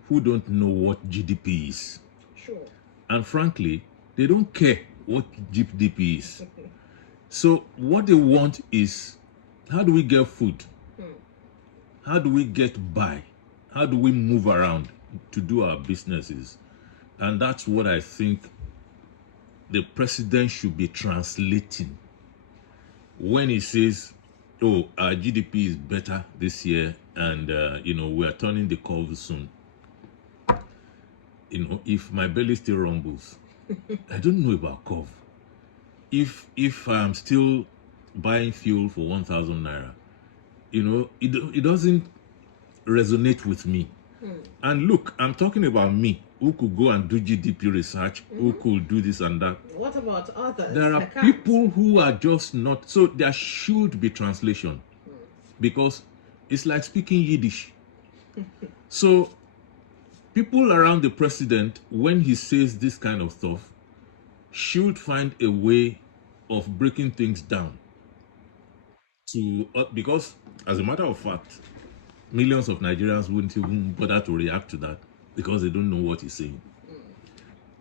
who don't know what GDP is. Sure. And frankly, they don't care what GDP is. So what they want is, how do we get food? How do we get by? How do we move around to do our businesses? And that's what I think the president should be translating when he says, oh, our GDP is better this year and, we are turning the curve soon. If my belly still rumbles, I don't know about curve. If I'm still buying fuel for 1,000 naira, it doesn't resonate with me. And look, I'm talking about me, who could go and do GDP research, who could do this and that. What about others? There are people who are just not, so there should be translation, because it's like speaking Yiddish. So people around the president, when he says this kind of stuff, should find a way of breaking things down because as a matter of fact, millions of Nigerians wouldn't even bother to react to that because they don't know what he's saying.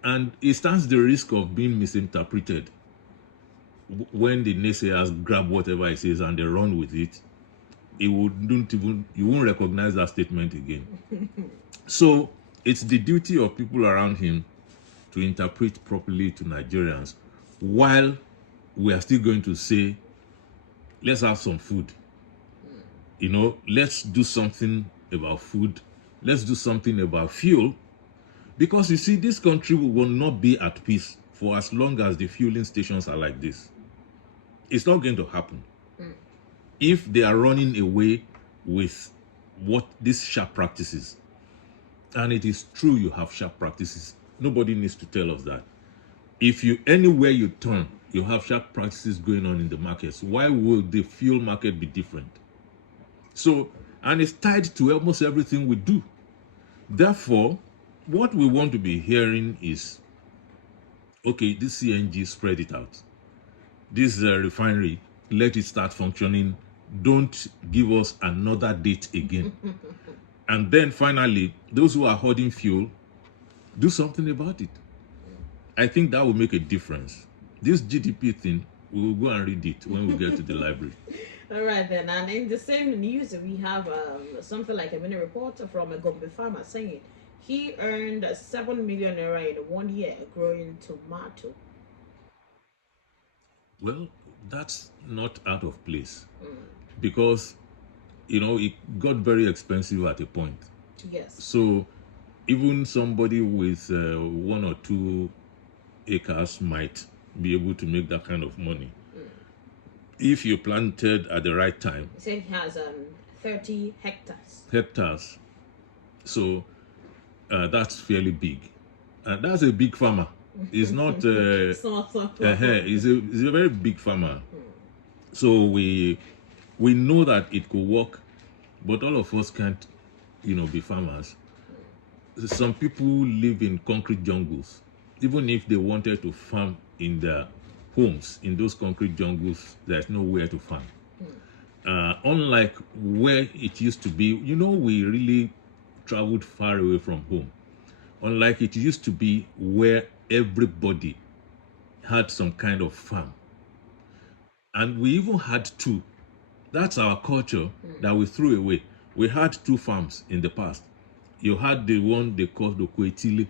And it stands the risk of being misinterpreted when the naysayers grab whatever he says and they run with it. You won't recognize that statement again. So it's the duty of people around him to interpret properly to Nigerians, while we are still going to say, let's have some food. Let's do something about food. Let's do something about fuel. Because you see, this country will not be at peace for as long as the fueling stations are like this. It's not going to happen. If they are running away with what these sharp practices, and it is true you have sharp practices, nobody needs to tell us that. If anywhere you turn, you have sharp practices going on in the markets, why will the fuel market be different? So, and it's tied to almost everything we do. Therefore, what we want to be hearing is, okay, this CNG, spread it out. This refinery, let it start functioning. Don't give us another date again. And then finally, those who are hoarding fuel, do something about it. I think that will make a difference. This GDP thing, we will go and read it when we get to the library. All right then, and in the same news, we have something like a mini report from a Gombe farmer saying he earned 7 million naira in 1 year growing tomato. Well, that's not out of place because, it got very expensive at a point. Yes. So even somebody with 1 or 2 acres might be able to make that kind of money. If you planted at the right time. He said he has 30 hectares. Hectares. So that's fairly big. And that's a big farmer. He's not. He's a very big farmer. So we know that it could work, but all of us can't, be farmers. Some people live in concrete jungles. Even if they wanted to farm in their homes, in those concrete jungles, there's nowhere to farm. unlike where it used to be, we really traveled far away from home. Unlike it used to be where everybody had some kind of farm. And we even had two. That's our culture that we threw away. We had two farms in the past. You had the one they called Okwetile.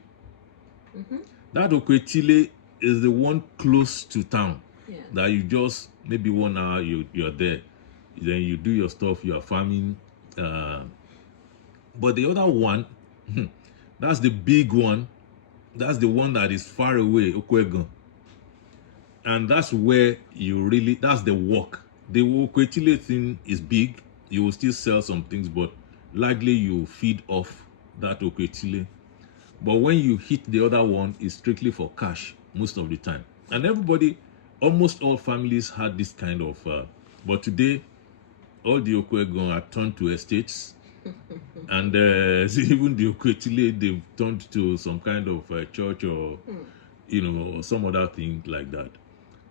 That Okwetile is the one close to town. Yeah. That you just, maybe 1 hour, you're there. Then you do your stuff, you are farming. But the other one, that's the big one. That's the one that is far away, Okwegon. And that's where that's the work. The Okwetile thing is big. You will still sell some things, but likely you feed off that Okwetile. But when you hit the other one, it's strictly for cash most of the time. And everybody, almost all families had this kind of, but today, all the Okwegon are turned to estates. And even the Okwetile, they've turned to some kind of church or, or some other thing like that.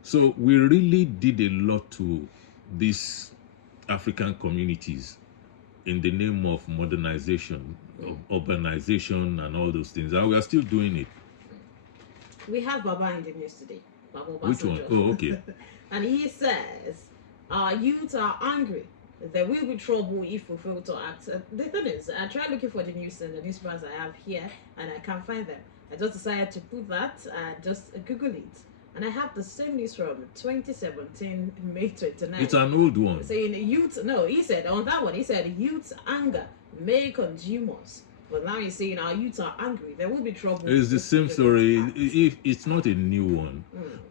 So we really did a lot to these African communities in the name of modernization, of urbanization, and all those things. And we are still doing it. We have Baba in the news today. Baba Which one? Oh, okay. And he says, our youth are angry. There will be trouble if we fail to act. The thing is, I tried looking for the news in the newspapers I have here, and I can't find them. I just decided to put that, just Google it. And I have the same news from 2017, May 29. It's an old one. Saying youth, no, he said, on that one, he said, youth anger may consumers. But now he's saying our youth are angry. There will be trouble. It's the same story. It's not a new one.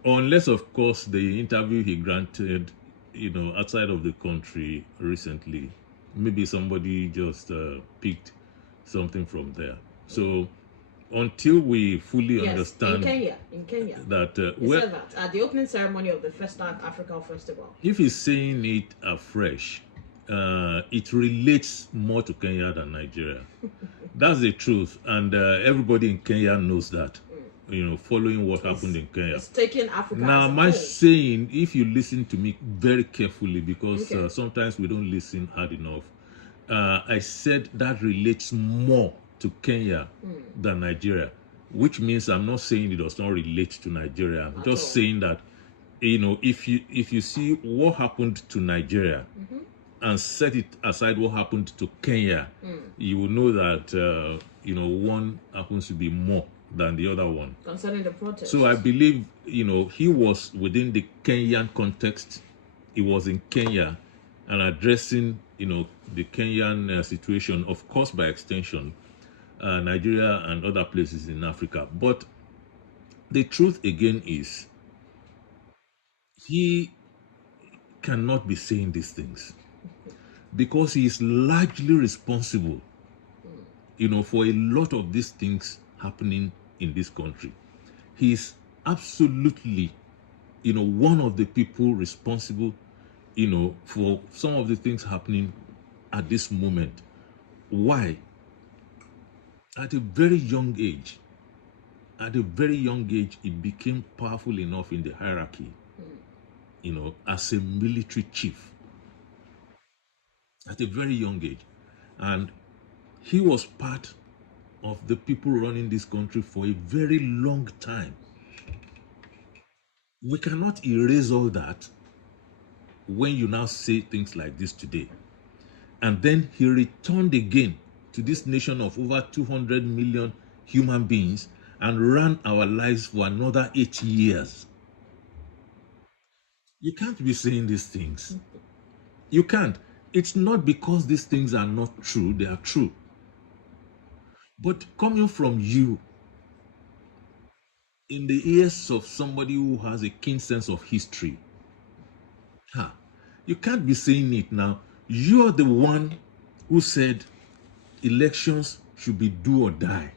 Unless, of course, the interview he granted, outside of the country recently, maybe somebody just picked something from there. So until we fully understand in Kenya that he said that at the opening ceremony of the First Africa Festival, if he's saying it afresh, it relates more to Kenya than Nigeria. That's the truth, and everybody in Kenya knows that. Following what happened in Kenya. It's taking Africa. Now, my saying, if you listen to me very carefully, because sometimes we don't listen hard enough, I said that relates more to Kenya than Nigeria, which means I'm not saying it does not relate to Nigeria. I'm just saying that, if you see what happened to Nigeria and set it aside what happened to Kenya, you will know that one happens to be more than the other one. Concerning the protest. So I believe, he was within the Kenyan context. He was in Kenya and addressing, the Kenyan situation, of course, by extension, Nigeria and other places in Africa. But the truth again is, he cannot be saying these things because he is largely responsible, for a lot of these things happening in this country. He is absolutely, one of the people responsible, for some of the things happening at this moment. Why? At a very young age, he became powerful enough in the hierarchy, as a military chief. At a very young age. And he was part of the people running this country for a very long time. We cannot erase all that when you now say things like this today. And then he returned again to this nation of over 200 million human beings and ran our lives for another 8 years. You can't be saying these things. You can't. It's not because these things are not true, they are true. But coming from you, in the ears of somebody who has a keen sense of history, you can't be saying it now. You're the one who said elections should be do or die.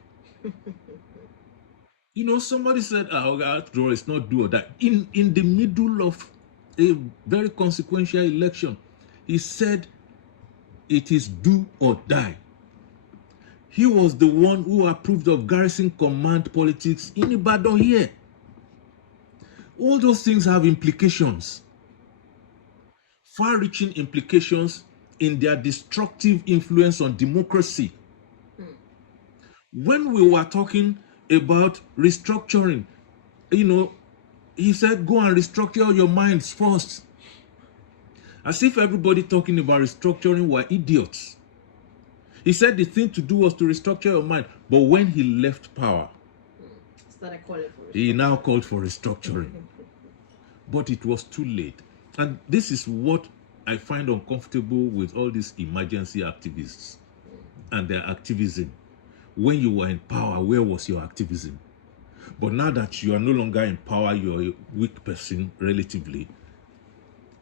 Somebody said, it's not do or die. In the middle of a very consequential election, he said it is do or die. He was the one who approved of garrison command politics in Ibadan here. All those things have implications. far-reaching implications in their destructive influence on democracy. When we were talking about restructuring, he said, go and restructure your minds first. As if everybody talking about restructuring were idiots. He said the thing to do was to restructure your mind. But when he left power, he now called for restructuring. But it was too late. And this is what I find uncomfortable with all these emergency activists and their activism. When you were in power, where was your activism? But now that you are no longer in power, you're a weak person relatively.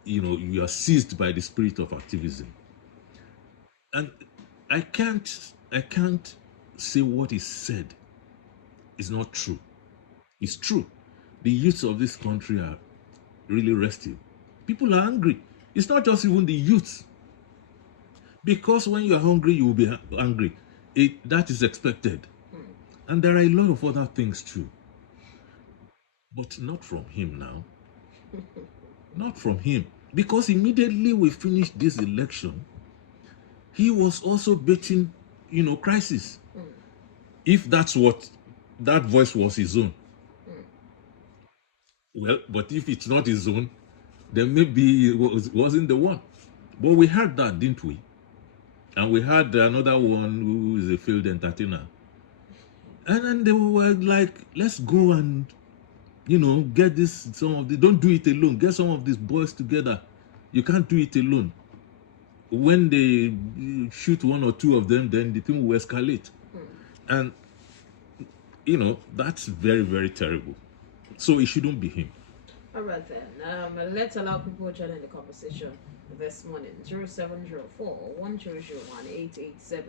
You are seized by the spirit of activism. And I can't say what is said is not true. It's true. The youths of this country are really restive. People are angry. It's not just even the youths. Because when you are hungry, you will be angry. That is expected. And there are a lot of other things too. But not from him now. Not from him. Because immediately we finished this election, he was also betting, crisis. If that's what that voice was his own. Well, but if it's not his own, then maybe it wasn't the one. But we heard that, didn't we? And we had another one who is a field entertainer. And then they were like, let's go and, get don't do it alone. Get some of these boys together. You can't do it alone. When they shoot one or two of them, then the thing will escalate. And, that's very, very terrible. So it shouldn't be him. All right then. Let's allow people to join in the conversation this morning. 0704-1001-887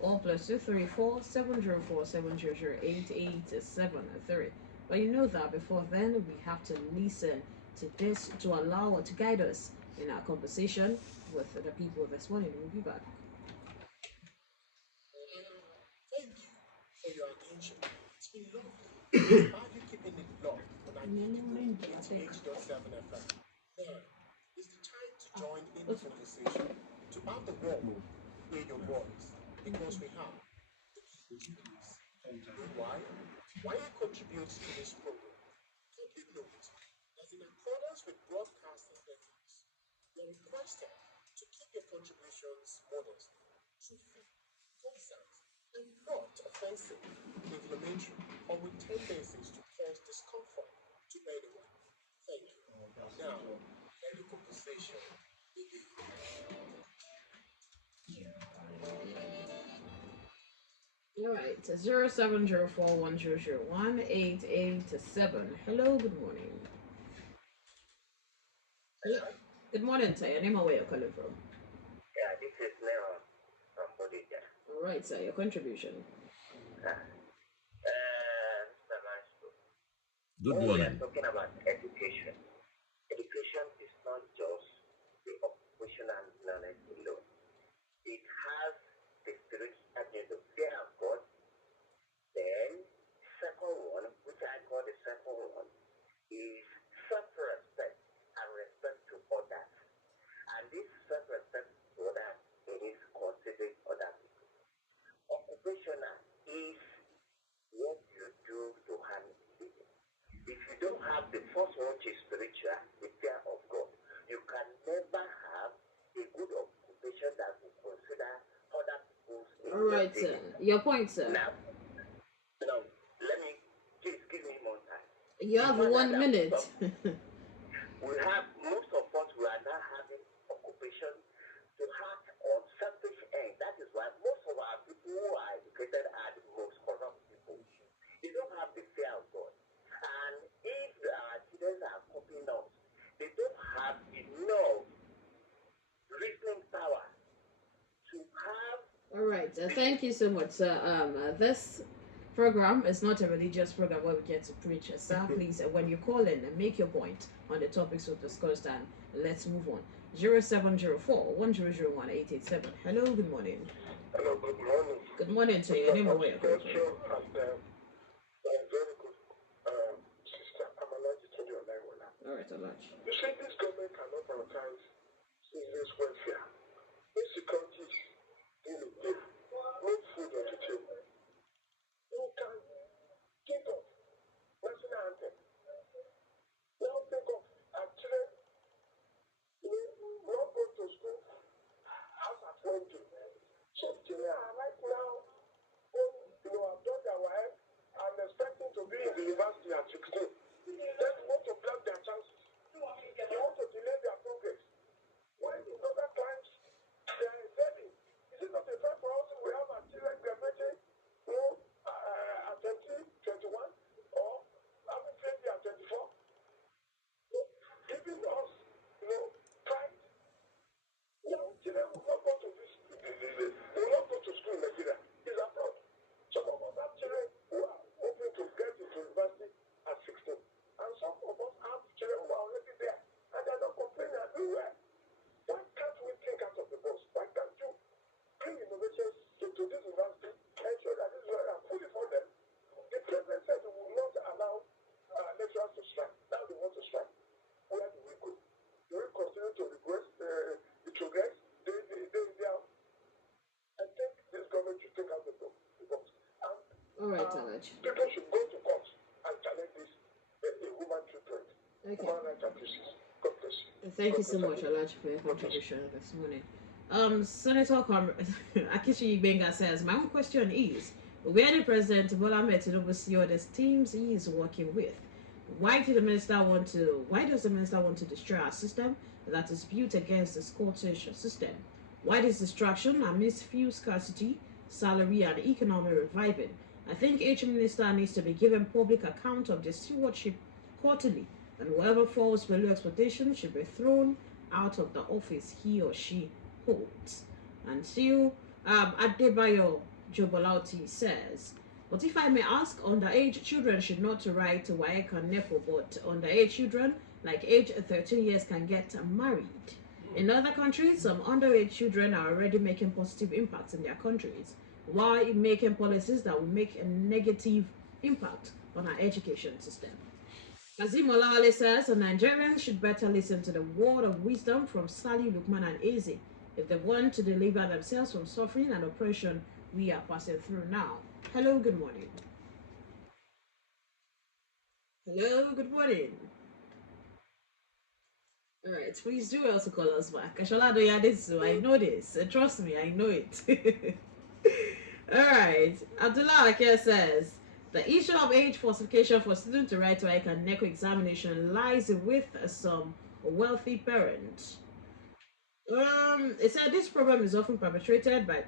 or +234-704-700-8873. But you know that before then we have to listen to this to allow or to guide us in our conversation with the people this morning. We'll be back. Thank you for your attention. It's been lovely. Are you keeping it locked on 88.7 FM? Now, it's the time to join in the conversation, to have the world hear your voice, because we have the contributors. Why? Why it contributes to this program? Complete note that in accordance with broadcasting ethics, you're requested to keep your contributions modest, truthful, concise, and not offensive, inflammatory, or with tendencies to cause discomfort to anyone. Thank you. Now, let the conversation begin. All right, 0704-1001-887. Hello, good morning. Hello. Good morning, sir. Your name and where you're calling from. Yeah, this is Leon from Bodija. All right, sir. Your contribution. Mr. Maestro, Good when we are morning. talking about education, education is not just the occupational knowledge alone. It has the spirit, that is the fear of God. Then, second one, which I call the second one, is self-respect and respect to others. And this self-respect to others, it is considering other people. Occupational is what you do to harm people. If you don't have the first one, which is spiritual, the fear of God, you can never have a good occupation that will consider other people's needs. All right, sir. Your point, sir. Now, let me, please give me more time. You have 1 minute. We have, most of us, we are now having occupation to have on selfish end. That is why most of our people who are educated are the most corrupt people. They don't have the fear of God. And if our children are copying us, they don't have enough reasoning power to have. All right. Thank you so much, sir. This program is not a religious program where we get to preach. Sir, please, when you call in and make your point on the topics we've discussed, and let's move on. 0704-1001-887. Hello, good morning. Hello, good morning. Good morning to you. Your name and where you're calling from. Very good, sister. I'm allowed to tell you a lie. All right, Alaj. You say this government cannot prioritize Parents welfare. Insecurity in the day. No food on the table. You can think of national anthem. Now think of our children not go to school as at 20. Some children are right now, have done their work and expecting to be in the university at 16. Then want to block their chances. They want to delay their progress. When in other times, they are ready. Is it not a fact for us we have our children graduating at 20, 21, or having 20 and 24? Giving us, pride. Young children will not go to will not go to school in Nigeria. It's abroad. Some of us have children who are hoping to get into university at 16. And some of us have children who are already there. And they're not complaining and doing well. Why can't we think out of the box? Why can't you bring innovations to this university and show that this is where I'm fully for them? The president said we will not allow lecturers to strike. Now they want to strike. Where do we go? Do we continue to regress the progress? They are, I think this government should take out the box. All right, Alaj. People should go to court and challenge this human treatment. Okay. Human rights abuses. God bless you. Thank you so much, Alaj, for your contribution this morning. Senator Akichi Benga says, my own question is, where the President Bola Ahmed Tinubu see all these teams he is working with? Why does the minister want to destroy our system that is built against the Scottish system? Why this distraction amidst fuel scarcity, salary, and economic reviving? I think each minister needs to be given public account of their stewardship quarterly, and whoever falls below expectation should be thrown out of the office he or she holds. Until Adebayo Jobolauti says, but if I may ask, underage children should not write WAEC and NEPO, but underage children, like age 13 years, can get married. In other countries, some underage children are already making positive impacts in their countries. Why making policies that will make a negative impact on our education system? Kazim Olawale says, Nigerians should better listen to the word of wisdom from Sally, Lukman, and Eze if they want to deliver themselves from suffering and oppression we are passing through now. Hello, good morning. Hello, good morning. All right, please do also call us back. Ashola Doyadesu, I know this. Trust me, I know it. All right, Abdullah Akir says, the issue of age falsification for students to write WAEC and NECO examination lies with some wealthy parents. It said this problem is often perpetrated by,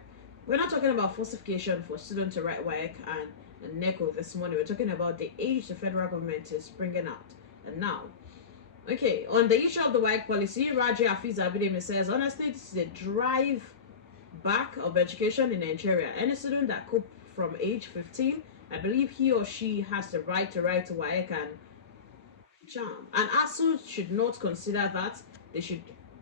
we're not talking about falsification for students to write WAEC and NECO this morning. We're talking about the age the federal government is bringing out. And now, okay, on the issue of the WAEC policy, Raji Hafiz Abidemi says, honestly, this is a drive back of education in Nigeria. Any student that could from age 15, I believe he or she has the right to write WAEC and JAMB. And ASU should not consider that.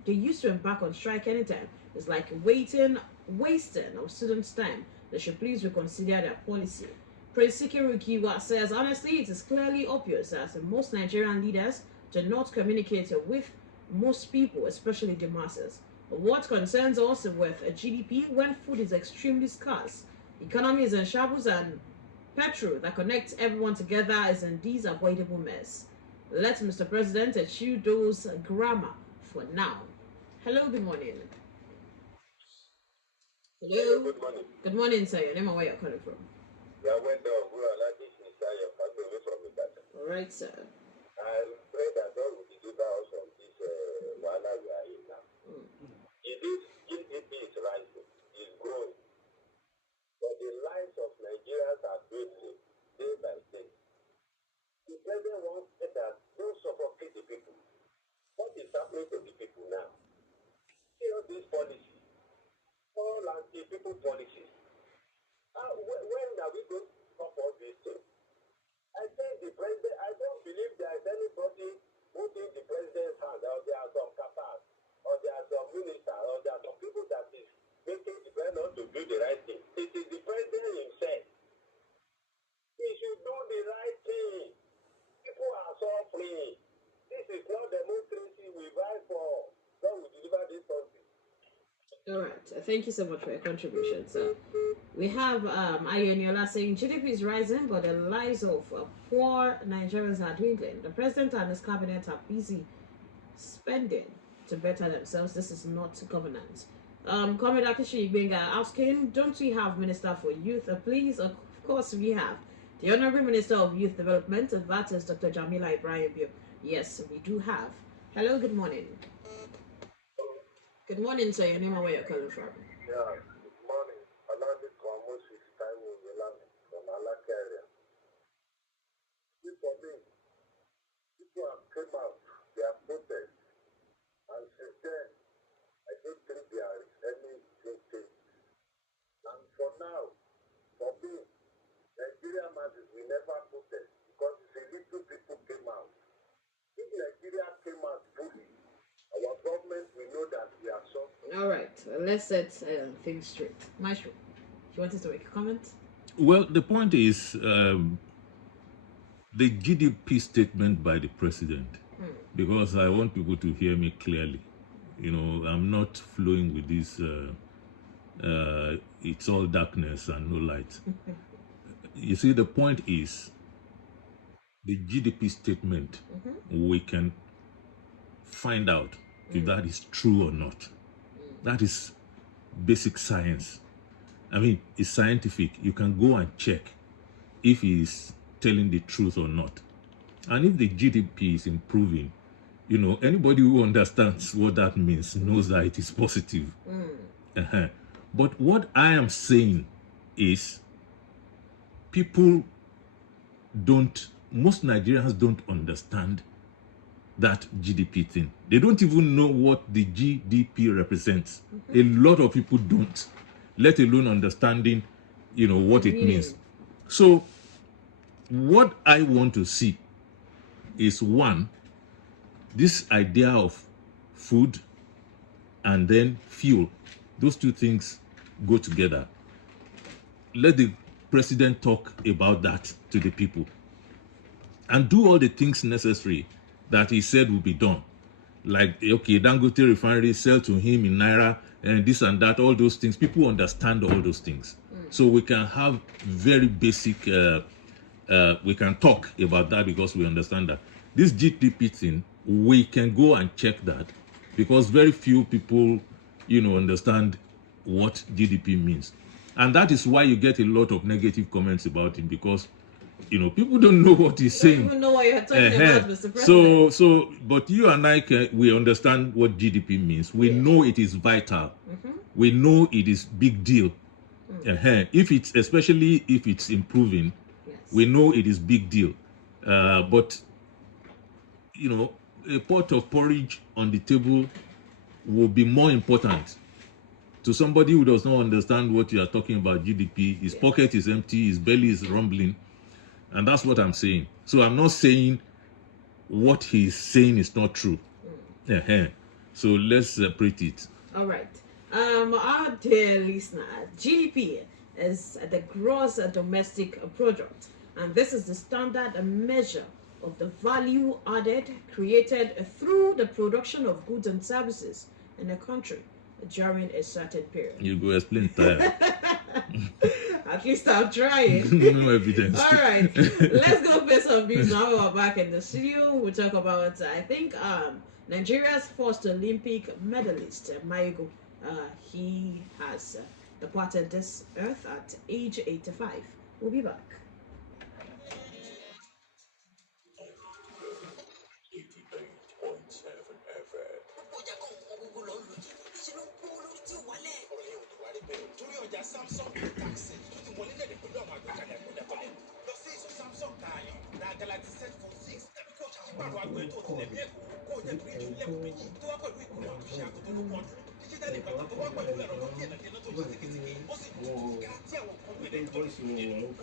They used to embark on strike anytime. It's like wasting of students' time. They should please reconsider their policy. Prince Sikiru Kiwa says, honestly, it is clearly obvious that most Nigerian leaders do not communicate with most people, especially the masses. What concerns us with a GDP when food is extremely scarce, economy is in shambles, and petrol that connects everyone together is in this avoidable mess. Let Mr. President eschew those grammar for now. Hello, good morning. Hello. Good morning. Good morning, sir. Your name and where you're calling from. Yeah, well done. We are like this inside your family away from the data. All right, sir. I pray that God will deliver us from this wahala we are in now. It is GDP is rising, is growing. But the lives of Nigerians are dwindling day by day. The president wants that don't suffocate the people. What is happening to the people now? See all these policies, all anti-people policies. When are we going to stop all these things? I think the president, I don't believe there is anybody holding the president's hand, or there are some capas, or there are some ministers, or there are some people that is making the president to do the right thing. It is the president himself. He should do the right thing. People are suffering. This is not democracy we fight for. God will deliver this country. All right. Thank you so much for your contribution. So we have Ayeniola saying GDP is rising, but the lives of poor Nigerians are dwindling. The president and his cabinet are busy spending to better themselves. This is not governance. Comrade Akishi Benga asking, don't we have Minister for Youth? Please, of course we have. The Honorable Minister of Youth Development, that is Dr. Jamila Ibrahim. Yes, we do have. Hello, good morning. Good morning, sir. Your name and where you're calling from. Yeah, good morning. Allow me to almost with time in Yolami from Alaka area. See, for me, people have come out, they have protest, and since then, I don't think there is any change. And for now, for me, Nigeria masses will never protest because it's a little people came out. If Nigeria came out fully, our government will know that we are suffering. All right, let's set things straight. Maestro, you wanted to make a comment? Well, the point is the GDP statement by the president, because I want people to hear me clearly. You know, I'm not flowing with this. It's all darkness and no light. You see, the point is the GDP statement. We can find out if that is true or not. That is basic science. I mean, it's scientific. You can go and check if he is telling the truth or not. And if the GDP is improving, you know, anybody who understands what that means knows that it is positive. But what I am saying is most Nigerians don't understand that GDP thing. They don't even know what the GDP represents. A lot of people don't, let alone understanding, you know, what it means. So what I want to see is, one, this idea of food and then fuel. Those two things go together. Let the president talk about that to the people and do all the things necessary that he said will be done. Like, okay, Dangote refinery, sell to him in Naira, and this and that, all those things. People understand all those things. So we can have very basic, we can talk about that because we understand that. This GDP thing, we can go and check that because very few people, you know, understand what GDP means. And that is why you get a lot of negative comments about him, because you know, people don't know what he's saying. Don't even know what you're talking about, Mr. President. But you and I we understand what GDP means. We know it is vital. We know it is big deal. Especially if it's improving, we know it is big deal. But you know, a pot of porridge on the table will be more important to somebody who does not understand what you are talking about. GDP, his pocket is empty, his belly is rumbling. And that's what I'm saying. So I'm not saying what he's saying is not true. So let's separate it. All right. Our dear listener, GDP is the gross domestic product, and this is the standard measure of the value added created through the production of goods and services in a country during a certain period. You go explain that. At least I'm trying. No evidence. All right, let's go pay some bills. Now we're back in the studio. We'll talk about Nigeria's first Olympic medalist, Maigo. He has departed this earth at age 85. We'll be back. Torí ọjà Samsung taxi tó ti wọlé lẹ́dẹ̀ pẹ̀lú àwọn àgbékalẹ̀ àgbọ̀dẹ́kọ̀lẹ̀ lọ sí ìsọ̀ Samsung tààyàn ra Galaxy Z Fold 6 tàbí kí o ṣàṣìpàrọ̀ àgbẹ̀ tó tilẹ̀ bí ẹ̀kọ́ kó o jẹ́ fíríjì lẹ́kùn méjì tó wá pẹ̀lú ìkùnà àtúnṣe àkótónúkọ ọdún díjítàlì bàtà tó wá pẹ̀lú ẹ̀rọ tó kí ẹ̀nàkí ẹ̀nà tó ṣe tìkìtìkì ó sì tún ká tí àwọn kan gbé lẹ́kọ̀ọ́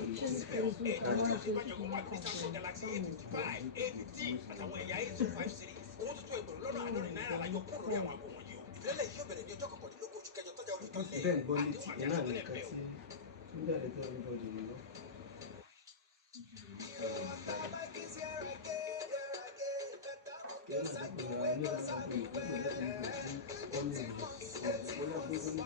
nínú síbẹ̀ ẹ̀ẹ́dọ́ tí ó ṣe bá yọkọ̀ pàdé Samsung Galaxy A55 A50 àtàwọn ẹ̀yà A05 series owó tuntun ẹgbẹ̀rún lọ́nà àádọ́rin náírà la yọ kúrò lórí àwọn àgbò wọ̀nyí o ìfilọ́lẹ̀ yìí yóò bẹ̀rẹ̀ ní ọjọ́ kọkàndínlógún oṣù kẹjọ tọ́jà orí kan lẹ̀ bẹ́ẹ̀ gbọ́ létí ẹ̀ náà nìkan tí ń jáde tó ń bọ̀ dùn lọ. I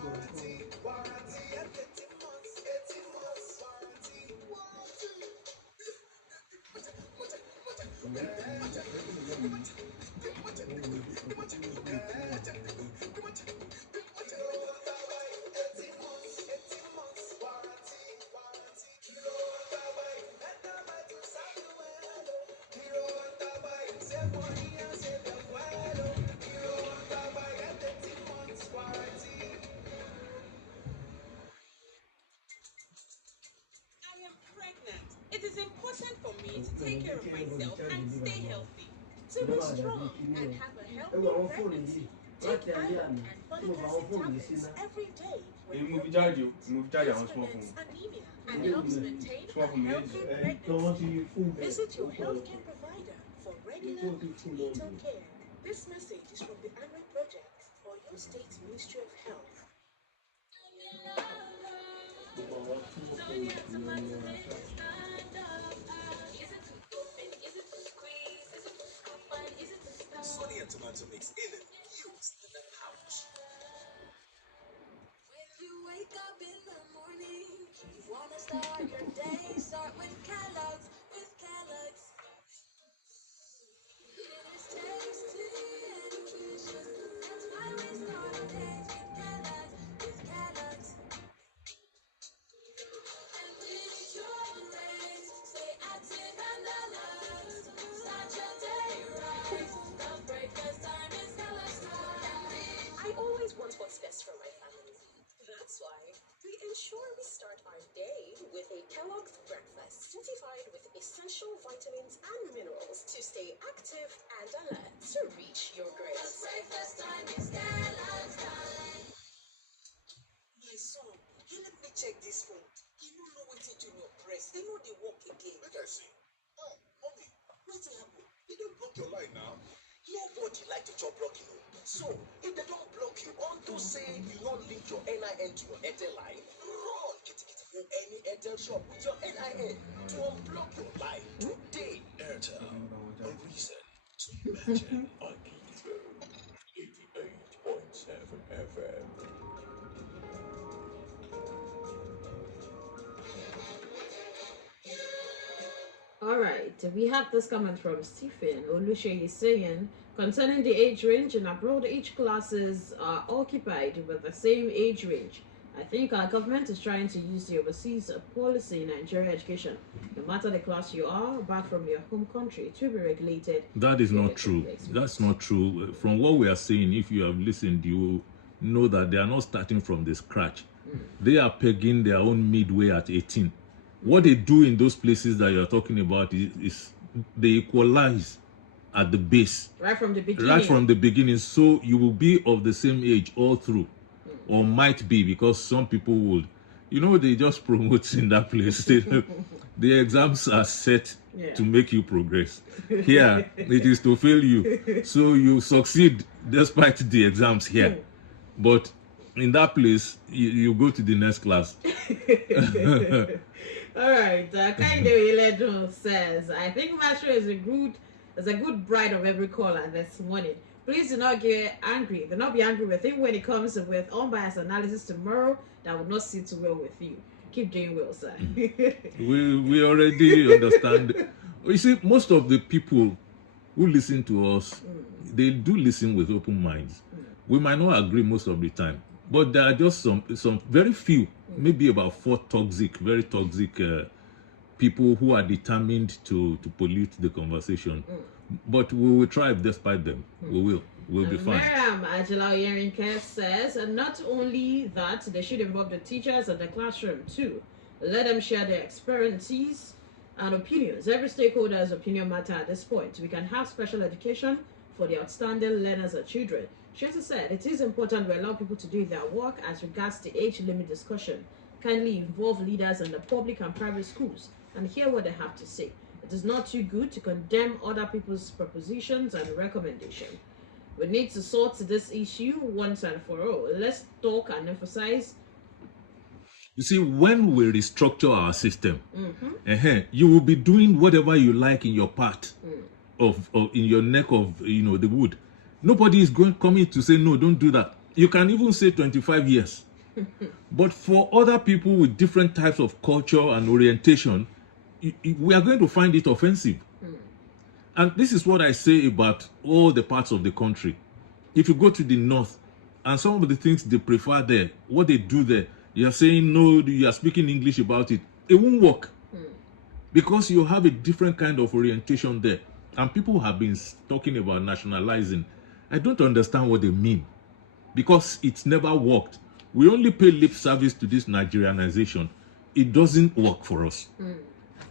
am pregnant. It is important for me to take care of myself and stay healthy. To be strong and have a healthy pregnancy, take iron and folic acid tablets every day. This prevents anemia and helps maintain a healthy pregnancy. Visit your healthcare provider for regular prenatal care. This message is from the ANRE Project or your state Ministry of Health. Sunny and tomato mix in and used in the pouch. When you wake up in the morning, you wanna start your day. Start with Kellogg's, It is tasty and nutritious. That's why we start our days with Kellogg's. And with your brains, stay active and alert. Start your day right. The breakfast time is Kellogg's time. I always want what's best for my family. That's why we ensure we start our day with a Kellogg's breakfast, fortified with essential vitamins and minerals to stay active and alert to reach your goals. Breakfast time is Kellogg's time. My son, help me check this phone. You don't know what's in your press. They know they work again. Make I see. Oh, mommy, What's happening? you don't block your line now. Nobody like to job blocking. So, if they don't block you, unto say you don't link your NIN to your Airtel line, run, go any Airtel shop with your NIN to unblock your line today. Airtel, a reason to imagine unbeatable. 88.7 FM. All right, we have this comment from Stephen Olushe saying concerning the age range in abroad, each classes are occupied with the same age range. I think our government is trying to use the overseas policy in Nigeria education. No matter the class you are, back from your home country, to be regulated. That is not true. That's not true. From what we are saying, if you have listened, you know that they are not starting from the scratch. They are pegging their own midway at 18. What they do in those places that you're talking about is they equalize at the base. Right from the beginning. Right from the beginning. So you will be of the same age all through. Or might be, because some people would. You know, they just promote in that place. The exams are set to make you progress. Here, it is to fail you. So you succeed despite the exams here. But in that place, you go to the next class. All right, Kaide Iledo says, I think Maestro is a good bride of every caller this morning. Please do not get angry. Do not be angry with him when it comes with unbiased analysis tomorrow. That would not sit well with you. Keep doing well, sir. we already understand. You see, most of the people who listen to us, they do listen with open minds. We might not agree most of the time, but there are just some very few, maybe about 4 very toxic people who are determined to pollute the conversation. But we will thrive despite them. We'll be fine. Miriam Ajila Yerinke says, and not only that, they should involve the teachers in the classroom too. Let them share their experiences and opinions. Every stakeholder's opinion matters at this point. We can have special education for the outstanding learners and children. She also said, it is important we allow people to do their work as regards the age limit discussion. Kindly involve leaders in the public and private schools and hear what they have to say. It is not too good to condemn other people's propositions and recommendations. We need to sort this issue once and for all. Let's talk and emphasize. You see, when we restructure our system, you will be doing whatever you like in your part of in your neck of the wood. Nobody is coming to say no, don't do that. You can even say 25 years. But for other people with different types of culture and orientation, we are going to find it offensive. And this is what I say about all the parts of the country. If you go to the north, and some of the things they prefer there, what they do there, you are saying no, you are speaking English about it, it won't work. Because you have a different kind of orientation there. And people have been talking about nationalizing. I don't understand what they mean. Because it's never worked. We only pay lip service to this Nigerianization. It doesn't work for us.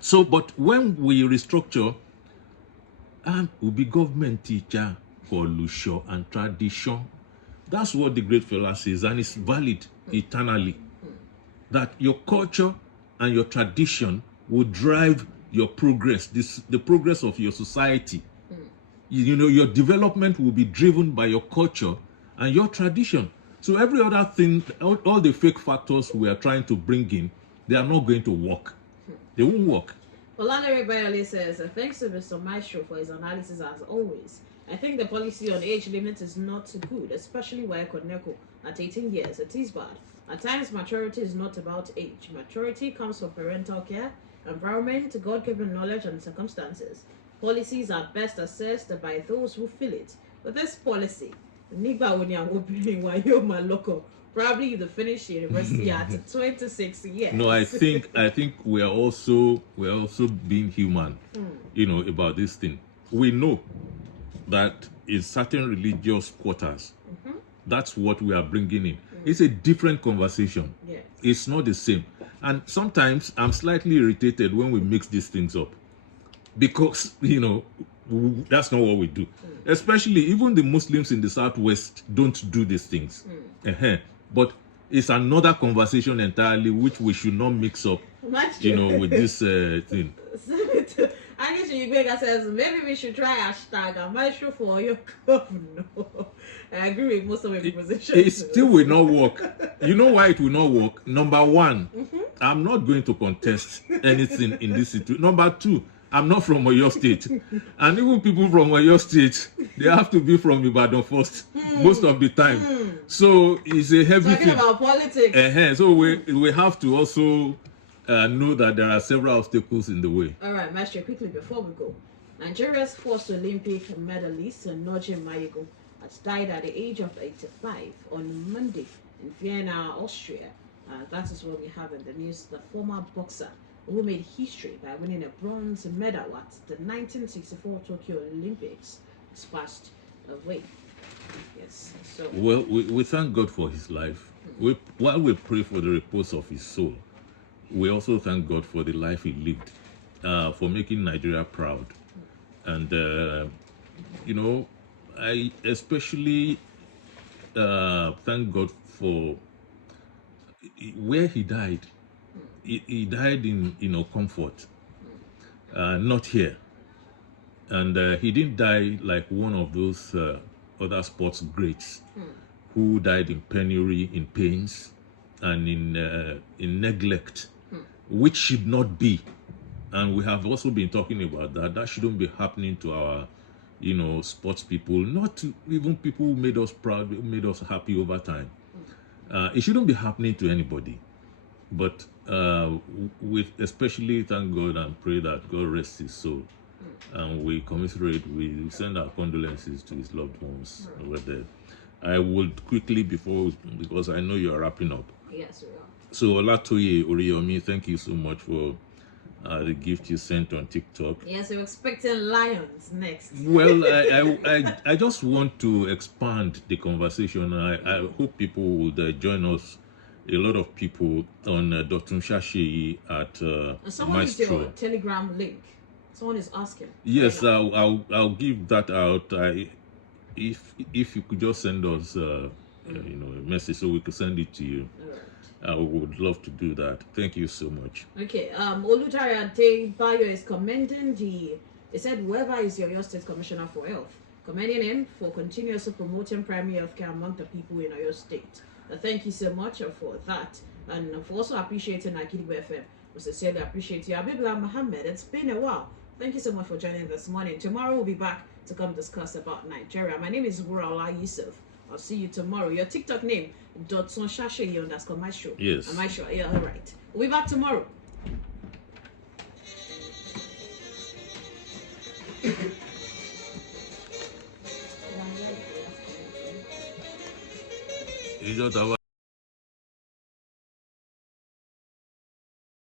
So, but when we restructure, and will be government teacher for Lusho and tradition. That's what the great fella says, and it's valid eternally. That your culture and your tradition will drive your progress, the progress of your society. You know, your development will be driven by your culture and your tradition. So every other thing, all the fake factors we are trying to bring in, they are not going to work. They won't work. Olane Rebelli says, thanks to Mr. Maestro for his analysis as always. I think the policy on age limit is not good, especially where Koneko at 18 years. It is bad. At times, maturity is not about age. Maturity comes from parental care, environment, God-given knowledge, and circumstances. Policies are best assessed by those who feel it. With this policy, probably you finish university at 26 years. No, I think we're also being human, you know, about this thing. We know that in certain religious quarters, that's what we are bringing in. It's a different conversation. Yes. It's not the same. And sometimes I'm slightly irritated when we mix these things up, because you know that's not what we do. Especially even the Muslims in the Southwest don't do these things. But it's another conversation entirely, which we should not mix up, you know, with this thing. I guess Yubega says maybe we should try hashtag Maestro for your governor. I agree with most of your positions. It still will not work. You know why it will not work? Number one, I'm not going to contest anything in this situation. Number two, I'm not from Oyo State. And even people from Oyo State, they have to be from Ibadan first, most of the time. So it's a heavy Talking thing. about politics. So we have to also know that there are several obstacles in the way. All right, Maestro, quickly before we go. Nigeria's first Olympic medalist, Noji Mayigo, has died at the age of 85 on Monday in Vienna, Austria. That is what we have in the news. The former boxer who made history by winning a bronze medal at the 1964 Tokyo Olympics has passed away. Yes. So Well, we thank God for his life. While we pray for the repose of his soul, we also thank God for the life he lived, for making Nigeria proud. And, you know, I especially thank God for where he died. He died in, you know, comfort, not here. And he didn't die like one of those other sports greats who died in penury, in pains, and in neglect, which should not be. And we have also been talking about that. That shouldn't be happening to our, you know, sports people, not to even people who made us proud, who made us happy over time. It shouldn't be happening to anybody. But with especially thank God and pray that God rests his soul. And we commiserate, we send our condolences to his loved ones over there. I would quickly, because I know you are wrapping up. yes, we are. So Olatoye Oriyomi, thank you so much for the gift you sent on TikTok. Yes, we're expecting lions next. Well, I just want to expand the conversation. I hope people would join us. A lot of people on Dr. Shashi at And someone needs your Maestro. Telegram link. Someone is asking. Yes, Right now. I'll give that out. If you could just send us you know, a message so we could send it to you. All right. I would love to do that. Thank you so much. Okay, Olutari Ade Bayo is commending he said whoever is your State Commissioner for Health, commending him for continuously promoting primary health care among the people in your state. Thank you so much for that, and for also appreciating Akidibu FM. We sincerely appreciate you. Abibla Mohammed, it's been a while. Thank you so much for joining this morning. Tomorrow we'll be back to come discuss about Nigeria. My name is Wuraola Yusuf. I'll see you tomorrow. Your TikTok name, _Maestro. Yes. Am I sure? Yeah, all right. We'll be back tomorrow. You don't have